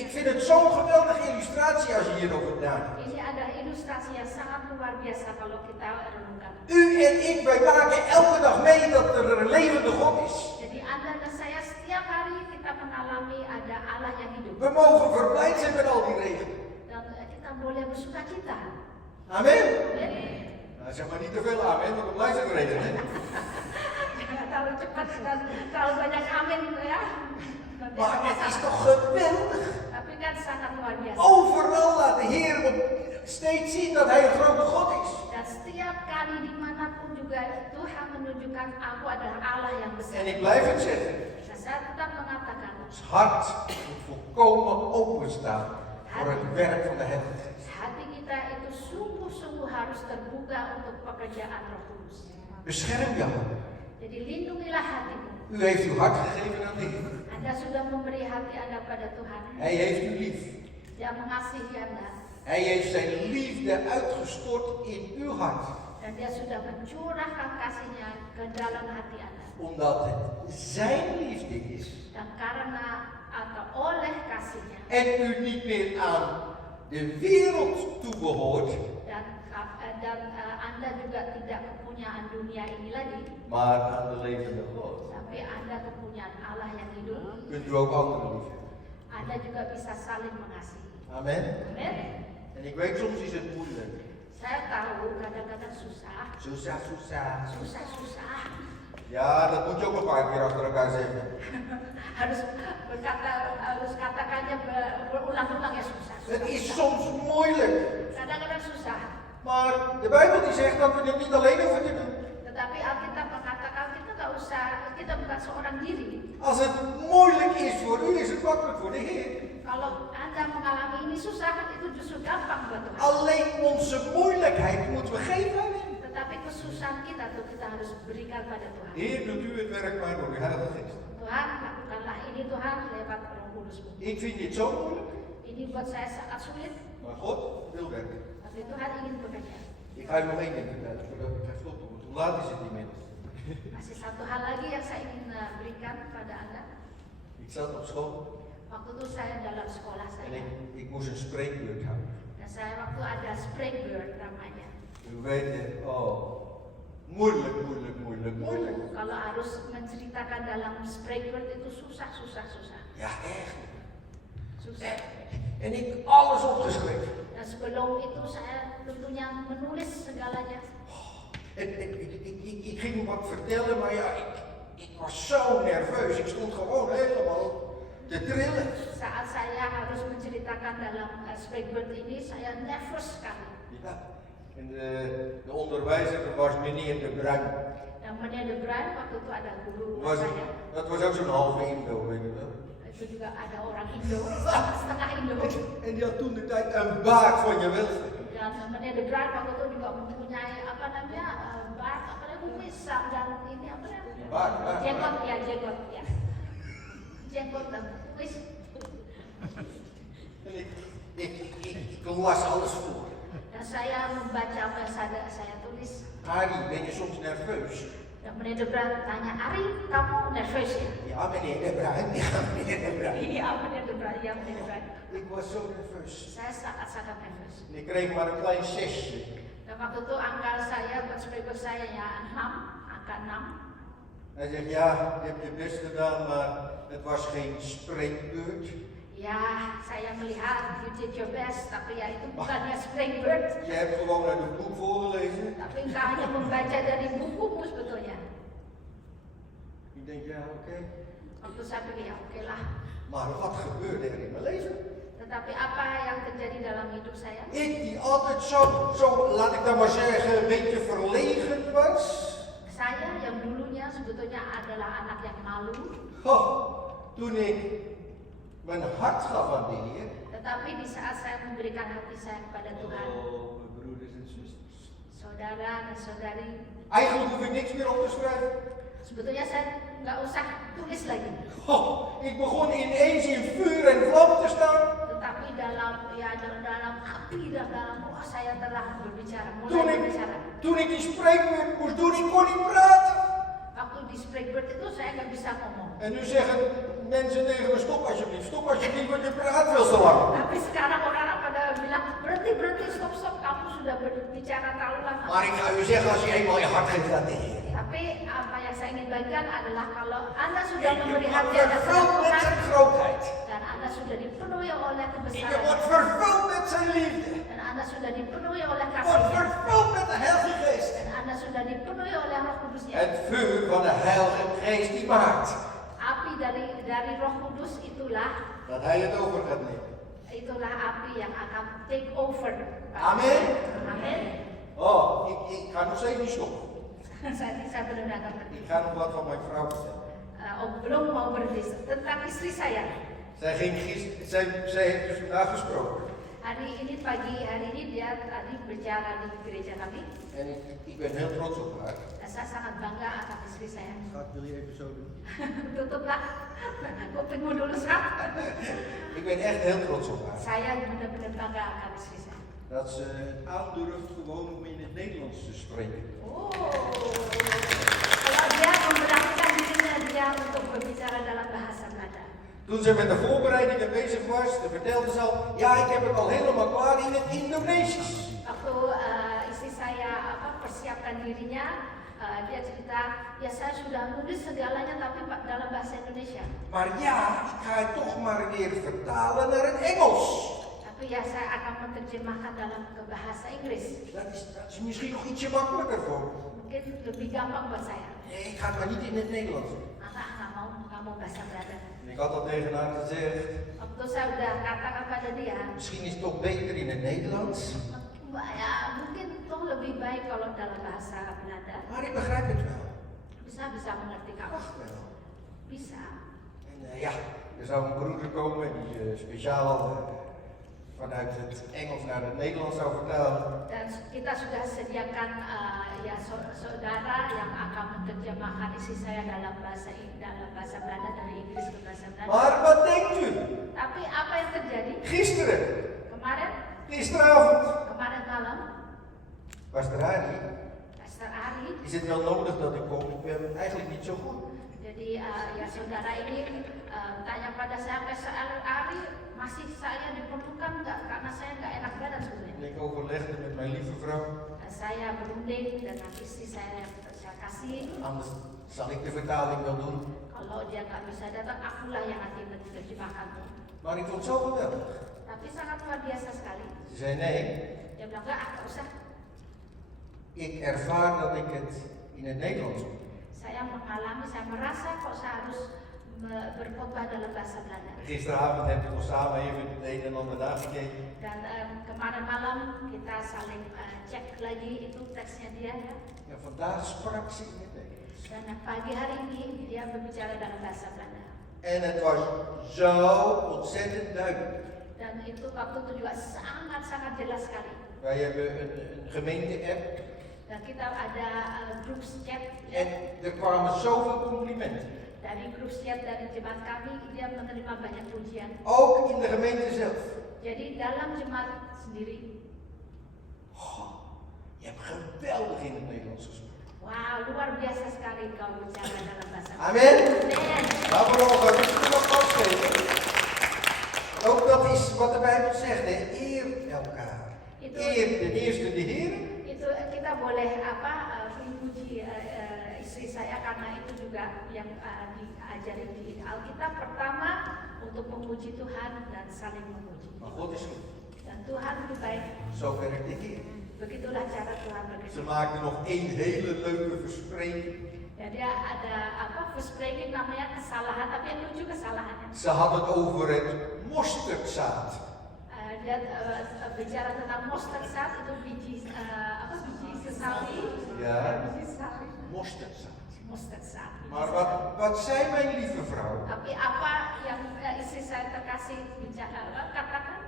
Ik vind het zo'n geweldige illustratie als je hierover nadenkt. Ini ada ilustrasi yang sangat luar biasa kalau kita renungkan. U en ik, wij maken elke dag mee dat er een levende God is. Jadi Anda dan saya setiap hari kita mengalami ada Allah yang hidup. We mogen verblijd zijn met al die regen. Dan kita boleh bersuka cita. Amen. Jadi, Nou, zeg maar niet te veel amen, want dan blijft het regenen. jangan terlalu cepat dan terlalu banyak amin gitu ya. Nanti Maar ada het is masalah. toch geweldig. Tapi kan sangat luar biasa. Overal laat de Heer steeds zien dat Hij een grote God is. Dan setiap kali dimanapun juga Tuhan menunjukkan aku adalah Allah yang besar. En ik blijf het zeggen. Dan saya tetap mengatakan, Ons hart moet volkomen openstaan voor het werk van de Heilige Geest. hati kita itu sungguh-sungguh harus terbuka untuk pekerjaan Roh Kudus. Bescherm je hart. Jadi lindungilah hatimu. U heeft uw hart gegeven aan de Heer. Anda sudah memberi hati Anda pada Tuhan. Hij heeft u lief. Dia mengasihi Anda. Hij heeft zijn liefde uitgestort in uw hart. Dan dia sudah mencurahkan kasihnya ke dalam hati Anda. Omdat het zijn liefde is. Dan karena atau oleh kasihnya. En u niet meer aan de wereld toebehoort. Dan Anda juga tidak kepunyaan dunia ini lagi. Maar aan de levende God. Tapi Anda kepunyaan Allah yang hidup. Kunt u ook anderen lief hebben. Anda juga bisa saling mengasihi. Amen. Amin. En ik weet soms is het moeilijk. Saya tahu kadang-kadang susah. Susah. Ja, dat moet je ook een paar keer achter elkaar zeggen. harus katakannya berulang-ulang ya susah. Het is soms moeilijk. Kadang-kadang susah. Maar de Bijbel die zegt dat we het niet alleen hoeven te doen. Tetapi Alkitab mengatakan kita nggak usah, kita bukan seorang diri. Als het moeilijk is voor u, is het makkelijk voor de Heer. Kalau Anda mengalami ini susah, kan itu justru gampang buat Tuhan. Alleen onze moeilijkheid moeten we geven aan Hem. Tetapi kesusahan kita tuh kita harus berikan pada Tuhan. Heer, doet u het werk maar door uw Heilige Geest. Tuhan, lakukanlah ini Tuhan lewat Roh Kudus-Mu. Ik vind dit zo moeilijk, Ini buat saya sangat sulit, maar God wil werken. tapi Tuhan ingin bekerja. Ik ga u nog één ding vertellen voordat ik ga stoppen, want hoe laat is het inmiddels? Masih satu hal lagi yang saya ingin berikan kepada Anda. Ik zat op school Waktu itu saya dalam sekolah en saya. ik moest een spreekbeurt houden. Dan saya waktu ada spreekbeurt namanya. U weet het, moeilijk. Kalau harus menceritakan dalam spreekbeurt itu susah. Ja, echt. Susah. En ik alles opgeschreven. Dan sebelum itu saya tentunya menulis segalanya. En ik ging wat vertellen, maar ja, ik was zo nerveus. Ik stond gewoon helemaal te trillen. Saat saya harus menceritakan dalam spreekbeurt ini, saya nervous sekali. Ja. En de onderwijzer was meneer De Bruin. Dan meneer De Bruin waktu itu ada guru saya. Dat was ook zo'n halve Indo, weet je wel. Itu juga ada orang Indo, setengah Indo. En die had toen de tijd een baard van je welste. Dan meneer De Bruin waktu itu juga mempunyai apa namanya baard, apa namanya kumis dan ini apa namanya? Baard. Jenggot ya. Jenggot dan kumis. En ik las alles voor. Dan saya membaca apa yang saya tulis. Arie, ben je soms nerveus? Dan meneer De Bruin tanya, Ari, kamu nerveus ya? Ja, meneer De Bruin. Iya, meneer De Bruin. Ja, meneer De Bruin. Ik was zo nerveus. Saya sangat nerveus. En ik kreeg maar een klein 6. Dan waktu itu angka saya, buat spreekbeurt saya ya 6, angka 6. Hij zegt, ja, je hebt je best gedaan, maar het was geen spreekbeurt. Ya, saya melihat you did your best, tapi ya itu bukannya spreekbeurt. Je hebt gewoon uit het boek voorgelezen. Tapi engkau hanya membaca dari bukumu sebetulnya. Ik denk, ja, oké. Waktu saya pikir ya oke lah. Maar wat gebeurde er in mijn leven? Tetapi apa yang terjadi dalam hidup saya? Ik die altijd zo, laat ik dan maar zeggen, een beetje verlegen was. Saya yang dulunya sebetulnya adalah anak yang malu. Toen ik mijn hart gaf aan de Heer. Tetapi di saat saya memberikan hati saya kepada Tuhan, Mijn broeders en zusters. saudara dan saudari, Eigenlijk hoef ik niks meer op te schrijven. sebetulnya saya nggak usah tulis lagi. Ik begon ineens in vuur en vlam te staan. Tetapi dalam api dan dalam roh saya telah berbicara, Toen mulai berbicara. toen ik die spreekbeurt moest doen, ik kon niet praten. Waktu di spreekbeurt itu saya nggak bisa ngomong. En nu zeggen mensen tegen me, stop alsjeblieft, want je praat veel te lang. Tapi sekarang orang-orang pada bilang berhenti, stop, kamu sudah berbicara terlalu lama. Maar ik ga u zeggen, als je eenmaal je hart geeft aan de Heer. Tapi apa yang saya ingin bagikan adalah kalau Anda sudah Je memberi wordt hati Anda kepada vervuld met Tuhan zijn grootheid. dan Anda sudah dipenuhi oleh Je kebesaran wordt vervuld met zijn liefde. dan Anda sudah dipenuhi oleh Je wordt kasihnya vervuld met de Heilige Geest. dan Anda sudah dipenuhi oleh Roh Kudusnya. Het vuur van de Heilige Geest die maakt Api dari Roh Kudus itulah dat Hij het over gaat nemen. api yang akan take over. Amin. Amin. Oh, ik ga nog steeds niet stoppen. Saya belum datang. Ik ga nog wat van mijn vrouw vertellen. Belum mau berhenti tentang istri saya. Zij heeft dus vandaag gesproken. Hari ini dia tadi berbicara di gereja kami. En ik ben heel trots op haar. Dan saya sangat bangga akan istri saya. Schat, wil je even zo doen? Tutuplah kupingmu dulu, Sat. Ik ben echt heel trots op haar. Saya benar-benar bangga akan istri saya. Dat ze het aandurft gewoon om in het Nederlands te spreken. Oh, kalau dia memberanikan dirinya dia untuk berbicara dalam bahasa Belanda. Toen ze met de voorbereidingen bezig was, vertelde ze al, ja, ik heb het al helemaal klaar in het Indonesisch. Waktu istri saya persiapkan dirinya, dia cerita, ya saya sudah nulis segalanya tapi dalam bahasa Indonesia. Maar ja, ik ga het toch maar weer vertalen naar het Engels. Tapi ya saya akan menerjemahkan ke bahasa Inggris. Dat is misschien nog ietsje makkelijker voor me. Mungkin lebih gampang buat saya. Nee, ik ga het maar niet in het Nederlands doen. Nggak mau bahasa Belanda. En ik had al tegen haar gezegd, Waktu saya udah katakan pada dia, misschien is het toch beter in het Nederlands. ya mungkin toch lebih baik kalau dalam bahasa Belanda. Maar ik begrijp het wel. Bisa mengerti kamu. Wacht wel. Bisa. En ja, er zou een broeder komen die speciaal vanuit het Engels naar het Nederlands zou vertalen. Dan kita sudah sediakan saudara yang akan menerjemahkan isi saya dalam bahasa Belanda dari Inggris ke bahasa Belanda. Maar wat denkt u? Tapi apa yang terjadi? Gisteravond, Kemarin malam, Pastor Ari, Pastor Ari, is het wel nodig dat ik kom? Ik ben eigenlijk niet zo goed. jadi saudara ini tanya pada saya, Pastor Ari, masih saya diperlukan nggak? Karena saya nggak enak badan sebenarnya. En ik overlegde met mijn lieve vrouw. Saya berunding dengan istri saya kasih. Anders zal ik de vertaling wel doen. Kalau dia nggak bisa datang, akulah yang nanti menerjemahkannya. Maar ik vond het zo geweldig. Tapi sangat luar biasa sekali. Ze zei nee, Dia bilang nggak usah. ik ervaar dat ik het in het Nederlands doe. Saya merasa kok saya harus berkhotbah dalam bahasa Belanda. Gisteravond hebben we samen even het een en ander nagekeken. Dan kemarin malam kita saling cek lagi itu teksnya dia ya. En vandaag sprak ze in het Nederlands. Dan pagi hari ini dia berbicara dalam bahasa Belanda. En het was zo ontzettend duidelijk. Dan itu waktu itu juga sangat jelas sekali. Wij hebben een gemeente-app. Dan kita ada grup chat. En er kwamen zoveel complimenten. Dari grup chat dari jemaat kami, dia menerima banyak pujian. Ook in de gemeente zelf. Jadi dalam jemaat sendiri, Oh, je hebt geweldig in het Nederlands gesproken. wow, luar biasa sekali kau bicara dalam bahasa. Amen. Amen. Laten we nog een applaus geven. Ook dat is wat de Bijbel zegt, hè? Eer elkaar. Eer ten eerste de Heer. Itu kita boleh memuji istri saya karena itu juga yang diajari di Alkitab. Pertama untuk memuji Tuhan dan saling memuji. Maar God is goed. Dan Tuhan itu baik. Zo werkt de Heer. Begitulah cara Tuhan Ze bekerja. maakten nog één hele leuke verspreking. Jadi ada verspreking namanya kesalahan, tapi yang lucu kesalahannya. Ze hadden het over het mosterdzaad. Dia bicara tentang mosterdzaad itu biji sesawi. Ja. Biji sesawi. Mosterdzaad. Mosterdzaad. Maar wat zei mijn lieve vrouw? Tapi apa yang istri saya terkasih bicara katakan?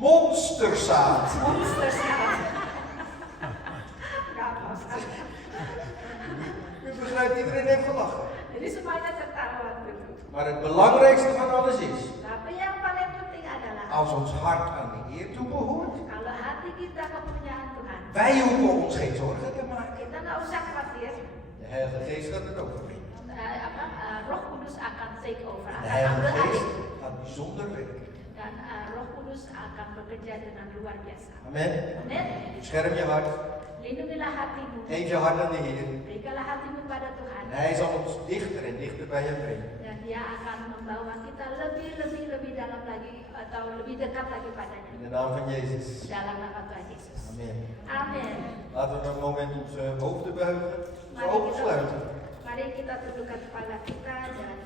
Monsterzaad. Monsterzaad. Gak apa sekali. U begrijpt, iedereen heeft gelachen. Jadi semuanya tertawa gitu. Maar het belangrijkste van alles is, Tapi yang paling penting adalah Als ons hart aan de Heer toebehoort, Kalau hati kita kepunyaan Tuhan, wij hoeven ons geen zorgen te maken. kita nggak usah khawatir. De Heilige Geest gaat het overnemen. Roh Kudus akan take over, De akan Heilige ambil alih. Geest gaat bijzonder werken. Dan Roh Kudus akan bekerja dengan luar biasa. Amen. Amin. Bescherm je hart. Lindungilah hatimu. Geef je hart aan de Heer. Berikanlah hatimu pada Tuhan. En Hij zal ons dichter en dichter bij hem brengen. Dan Dia akan membawa kita lebih dalam lagi atau lebih dekat lagi padanya. In de naam van Jezus. Dalam nama Tuhan Yesus. Amen. Amin. Laten we een moment onze hoofden buigen. Onze ogen sluiten. Mari kita tundukkan kepala kita dan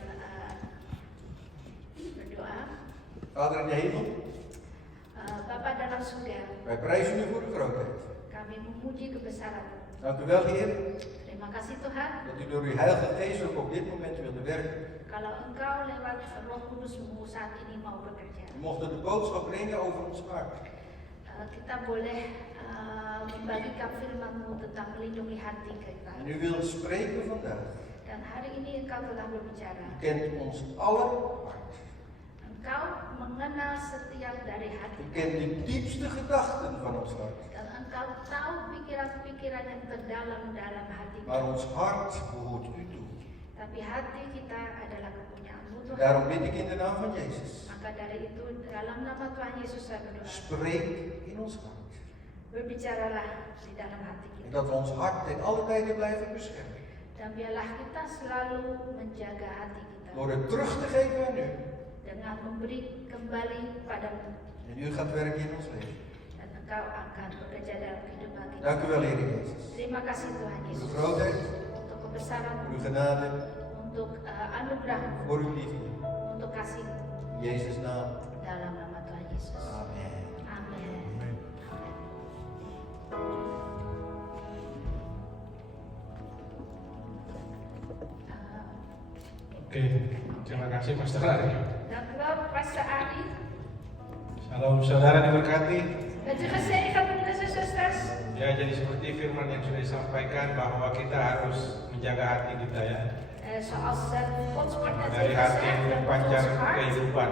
berdoa. Vader in de hemel, Bapa dalam surga, wij prijzen u voor uw grootheid. kami memuji kebesaran-Mu. Dank u wel, Heer, Terima kasih Tuhan, dat u door uw Heilige Geest ook op dit moment wilde werken. kalau Engkau lewat Roh Kudus-Mu saat ini mau bekerja. We mochten de boodschap brengen over ons hart. Kita boleh membagikan firman-Mu tentang melindungi hati kita. En u wilt spreken vandaag. Dan hari ini Engkau telah berbicara. U kent ons aller hart. Engkau mengenal setiap dari U hati. kent de diepste gedachten van ons hart. Dan Engkau tahu pikiran-pikiran yang terdalam dalam hati. Maar ons hart behoort u toe. Tapi hati kita adalah kepunyaan-Mu Tuhan. Daarom bid ik in de naam van Jezus. Maka dari itu dalam nama Tuhan Yesus saya berdoa. Spreek in ons hart. Berbicaralah di dalam hati En kita. dat we ons hart ten alle tijden blijven beschermen. Dan biarlah kita selalu menjaga hati kita. Door het terug te geven aan u. Dengan memberi kembali padamu. En u gaat werken in ons leven. Dan Engkau akan bekerja dalam kehidupan kita. Dank u wel, Heer Jezus. Terima kasih Tuhan Voor Yesus. uw grootheid, Untuk kebesaran, voor uw genade, untuk anugerah-Mu, voor uw liefde. untuk kasih-Mu. In Jezus' naam. Dalam nama Tuhan Yesus. Amen. Amin. Oke, terima kasih Pastor Ari. Dank u wel, Pastor Ari. Shalom saudara diberkati. Bent u gezegend, broeders en zusters? Ya, jadi seperti firman yang sudah disampaikan bahwa kita harus menjaga hati kita ya. Zoals Gods woord net Dari heeft hati gezegd, yang dat panjang we kehidupan.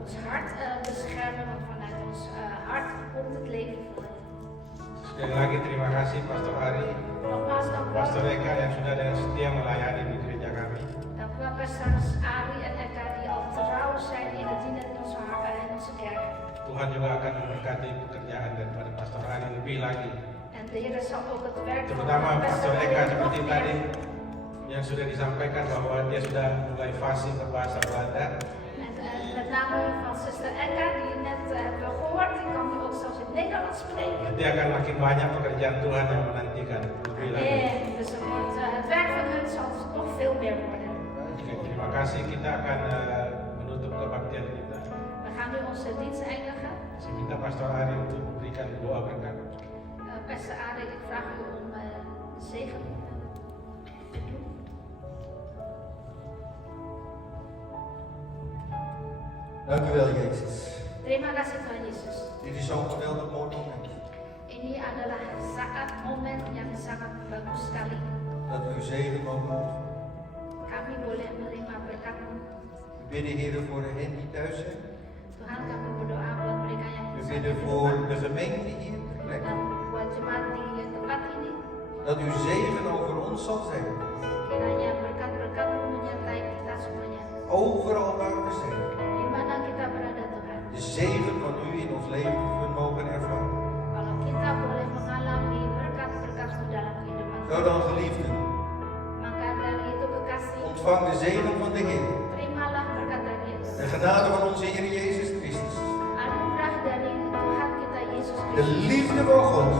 ons hart beschermen, want vanuit ons hart komt het leven voort. Sekali lagi terima kasih Pastor Ari, Nogmaals, dank u Pastor wel. Eka yang sudah dengan setia melayani di gereja kami. Dank u wel, Pastors Ari en Eka, die al trouw zijn in het dienen in onze harten en onze kerk. Tuhan juga akan memberkati pekerjaan daripada Pastor Ari lebih lagi. En de Heer zal ook het werk van Terutama Pastor Ari Eka nog seperti meer. tadi yang sudah disampaikan bahwa dia sudah mulai fasih berbahasa Belanda. En met name van zuster Eka, die net hebben gehoord, die kan nu ook zelfs in het Nederlands spreken. Nanti akan makin banyak pekerjaan Tuhan yang menantikan lebih lagi. Dus het werk van hun zal nog veel meer worden. Oke, terima kasih. Kita akan menutup kebaktian kita. We gaan nu onze dienst eindigen. Saya minta Pastor Ari untuk memberikan doa berkat. Pastor Ari, ik vraag u om zegen te doen. Dank u wel, Jezus. Terima kasih Tuhan Yesus. Dit is zo'n geweldig mooi moment. Ini adalah saat momen yang sangat bagus sekali. Dat we uw zegen mogen ontvangen. Kami boleh menerima berkat-Mu. We bidden, Heer, voor hen die thuis zijn. Tuhan, kami berdoa buat mereka yang We sakit bidden di voor rumah de gemeente hier ter plekke. dan buat jemaat di tempat ini. Dat uw zegen over ons zal zijn. Kiranya berkat-berkat-Mu menyertai kita semuanya. Overal waar we zijn. Di mana kita berada Tuhan. De zegen van u in ons leven mogen ervaren. Kalau kita boleh mengalami berkat-berkat-Mu dalam kehidupan Zo dan, geliefden, maka dari itu kekasih, ontvang de zegen van de Heer. terimalah berkat dari Yesus. De genade van onze Heer Jezus Christus. Anugerah dari Tuhan kita Yesus De Kristus. liefde van God.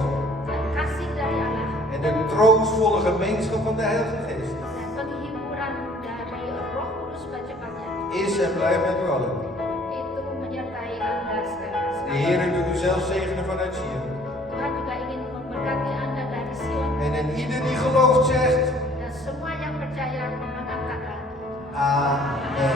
Dan kasih dari Allah. En de troostvolle gemeenschap van de Heilige Geest. Dan penghiburan dari Roh Kudus bacakannya. Is en blijft met u allen. Itu menyertai Anda sekarang. De Heer doet u zelf zegenen vanuit Sion. Tuhan juga ingin memberkati Anda dari Sion. En in ieder die gelooft zegt, Dan semua yang percaya mengatakan Amen.